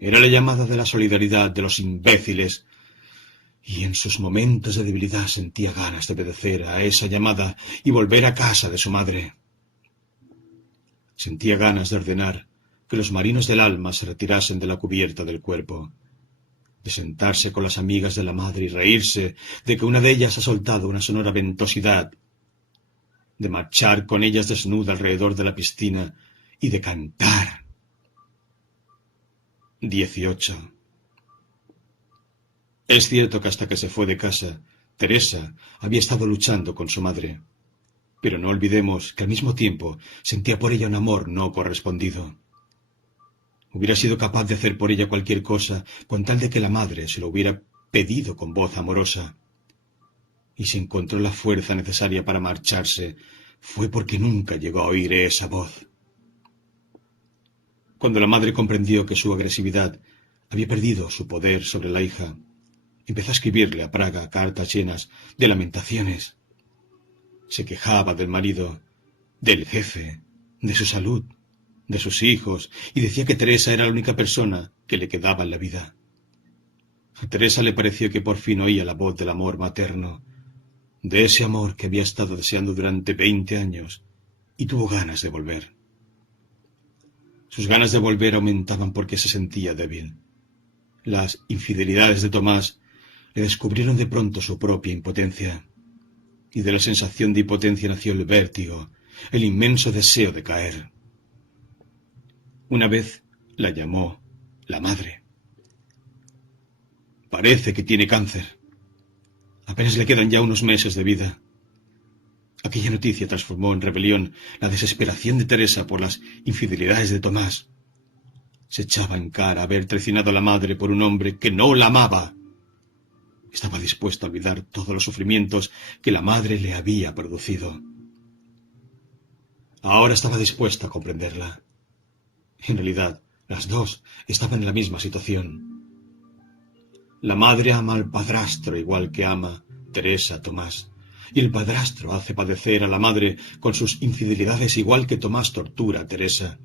Era la llamada de la solidaridad de los imbéciles, y en sus momentos de debilidad sentía ganas de obedecer a esa llamada y volver a casa de su madre. Sentía ganas de ordenar que los marinos del alma se retirasen de la cubierta del cuerpo, de sentarse con las amigas de la madre y reírse de que una de ellas ha soltado una sonora ventosidad, de marchar con ellas desnuda alrededor de la piscina y de cantar. 18. Es cierto que hasta que se fue de casa, Teresa había estado luchando con su madre, pero no olvidemos que al mismo tiempo sentía por ella un amor no correspondido. Hubiera sido capaz de hacer por ella cualquier cosa con tal de que la madre se lo hubiera pedido con voz amorosa. Y si encontró la fuerza necesaria para marcharse, fue porque nunca llegó a oír esa voz. Cuando la madre comprendió que su agresividad había perdido su poder sobre la hija, empezó a escribirle a Praga cartas llenas de lamentaciones. Se quejaba del marido, del jefe, de su salud, de sus hijos, y decía que Teresa era la única persona que le quedaba en la vida. A Teresa le pareció que por fin oía la voz del amor materno, de ese amor que había estado deseando durante 20 años, y tuvo ganas de volver. Sus ganas de volver aumentaban porque se sentía débil. Las infidelidades de Tomás le descubrieron de pronto su propia impotencia, y de la sensación de impotencia nació el vértigo, el inmenso deseo de caer. Una vez la llamó la madre. Parece que tiene cáncer. Apenas le quedan ya unos meses de vida. Aquella noticia transformó en rebelión la desesperación de Teresa por las infidelidades de Tomás. Se echaba en cara haber traicionado a la madre por un hombre que no la amaba. Estaba dispuesta a olvidar todos los sufrimientos que la madre le había producido. Ahora estaba dispuesta a comprenderla. En realidad, las dos estaban en la misma situación. La madre ama al padrastro igual que ama Teresa a Tomás, y el padrastro hace padecer a la madre con sus infidelidades igual que Tomás tortura a Teresa.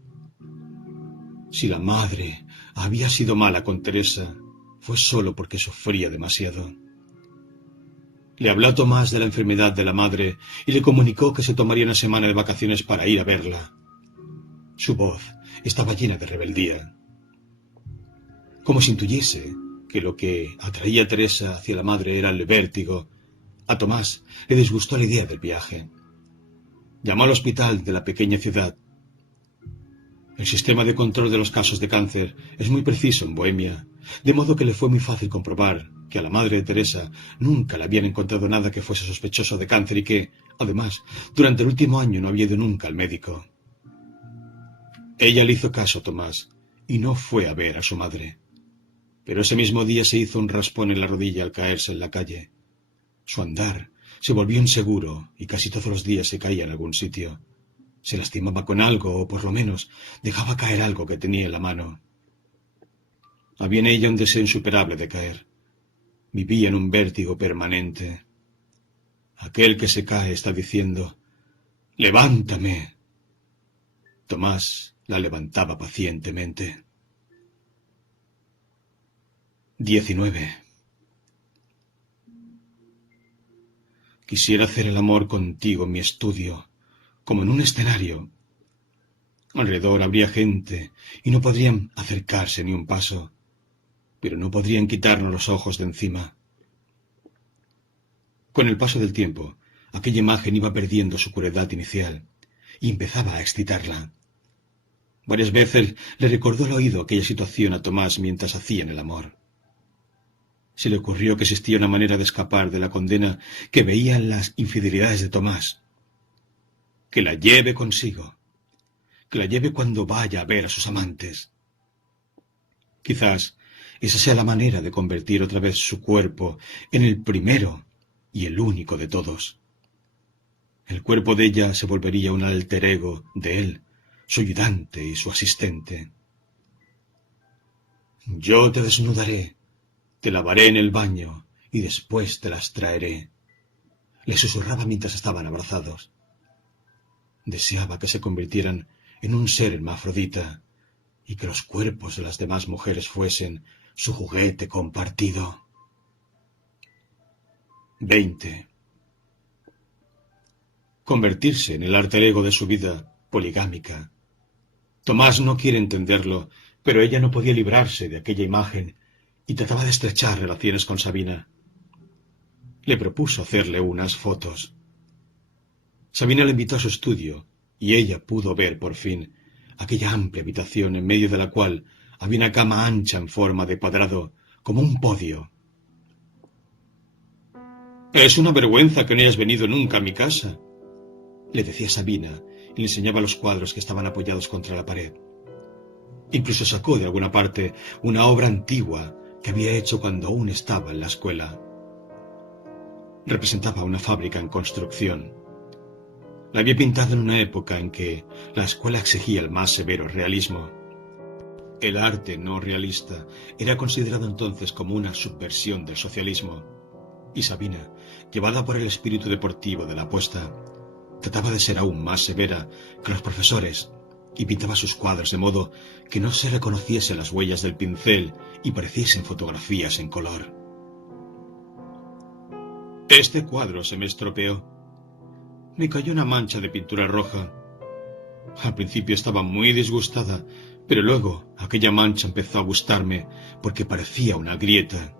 Si la madre había sido mala con Teresa, fue solo porque sufría demasiado. Le habló a Tomás de la enfermedad de la madre y le comunicó que se tomaría una semana de vacaciones para ir a verla. Su voz estaba llena de rebeldía. Como si intuyese que lo que atraía a Teresa hacia la madre era el vértigo, a Tomás le disgustó la idea del viaje. Llamó al hospital de la pequeña ciudad. El sistema de control de los casos de cáncer es muy preciso en Bohemia, de modo que le fue muy fácil comprobar que a la madre de Teresa nunca le habían encontrado nada que fuese sospechoso de cáncer y que, además, durante el último año no había ido nunca al médico. Ella le hizo caso a Tomás y no fue a ver a su madre. Pero ese mismo día se hizo un raspón en la rodilla al caerse en la calle. Su andar se volvió inseguro y casi todos los días se caía en algún sitio. Se lastimaba con algo o, por lo menos, dejaba caer algo que tenía en la mano. Había en ella un deseo insuperable de caer. Vivía en un vértigo permanente. Aquel que se cae está diciendo: «¡Levántame!». Tomás la levantaba pacientemente. 19. Quisiera hacer el amor contigo en mi estudio, como en un escenario. Alrededor habría gente y no podrían acercarse ni un paso, pero no podrían quitarnos los ojos de encima. Con el paso del tiempo, aquella imagen iba perdiendo su crueldad inicial y empezaba a excitarla. Varias veces le recordó al oído aquella situación a Tomás mientras hacían el amor. Se le ocurrió que existía una manera de escapar de la condena que veía en las infidelidades de Tomás. Que la lleve consigo, que la lleve cuando vaya a ver a sus amantes. Quizás esa sea la manera de convertir otra vez su cuerpo en el primero y el único de todos. El cuerpo de ella se volvería un alter ego de él, su ayudante y su asistente. Yo te desnudaré, te lavaré en el baño y después te las traeré. Le susurraba mientras estaban abrazados. Deseaba que se convirtieran en un ser hermafrodita y que los cuerpos de las demás mujeres fuesen su juguete compartido. 20. Convertirse en el alter ego de su vida poligámica. Tomás no quiere entenderlo, pero ella no podía librarse de aquella imagen y trataba de estrechar relaciones con Sabina. Le propuso hacerle unas fotos. Sabina le invitó a su estudio y ella pudo ver por fin aquella amplia habitación en medio de la cual había una cama ancha en forma de cuadrado, como un podio. «Es una vergüenza que no hayas venido nunca a mi casa», le decía Sabina y le enseñaba los cuadros que estaban apoyados contra la pared. Incluso sacó de alguna parte una obra antigua que había hecho cuando aún estaba en la escuela. Representaba una fábrica en construcción. La había pintado en una época en que la escuela exigía el más severo realismo. El arte no realista era considerado entonces como una subversión del socialismo, y Sabina, llevada por el espíritu deportivo de la apuesta, trataba de ser aún más severa que los profesores y pintaba sus cuadros de modo que no se reconociesen las huellas del pincel y pareciesen fotografías en color. Este cuadro se me estropeó. Me cayó una mancha de pintura roja. Al principio estaba muy disgustada, Pero luego aquella mancha empezó a gustarme porque parecía una grieta.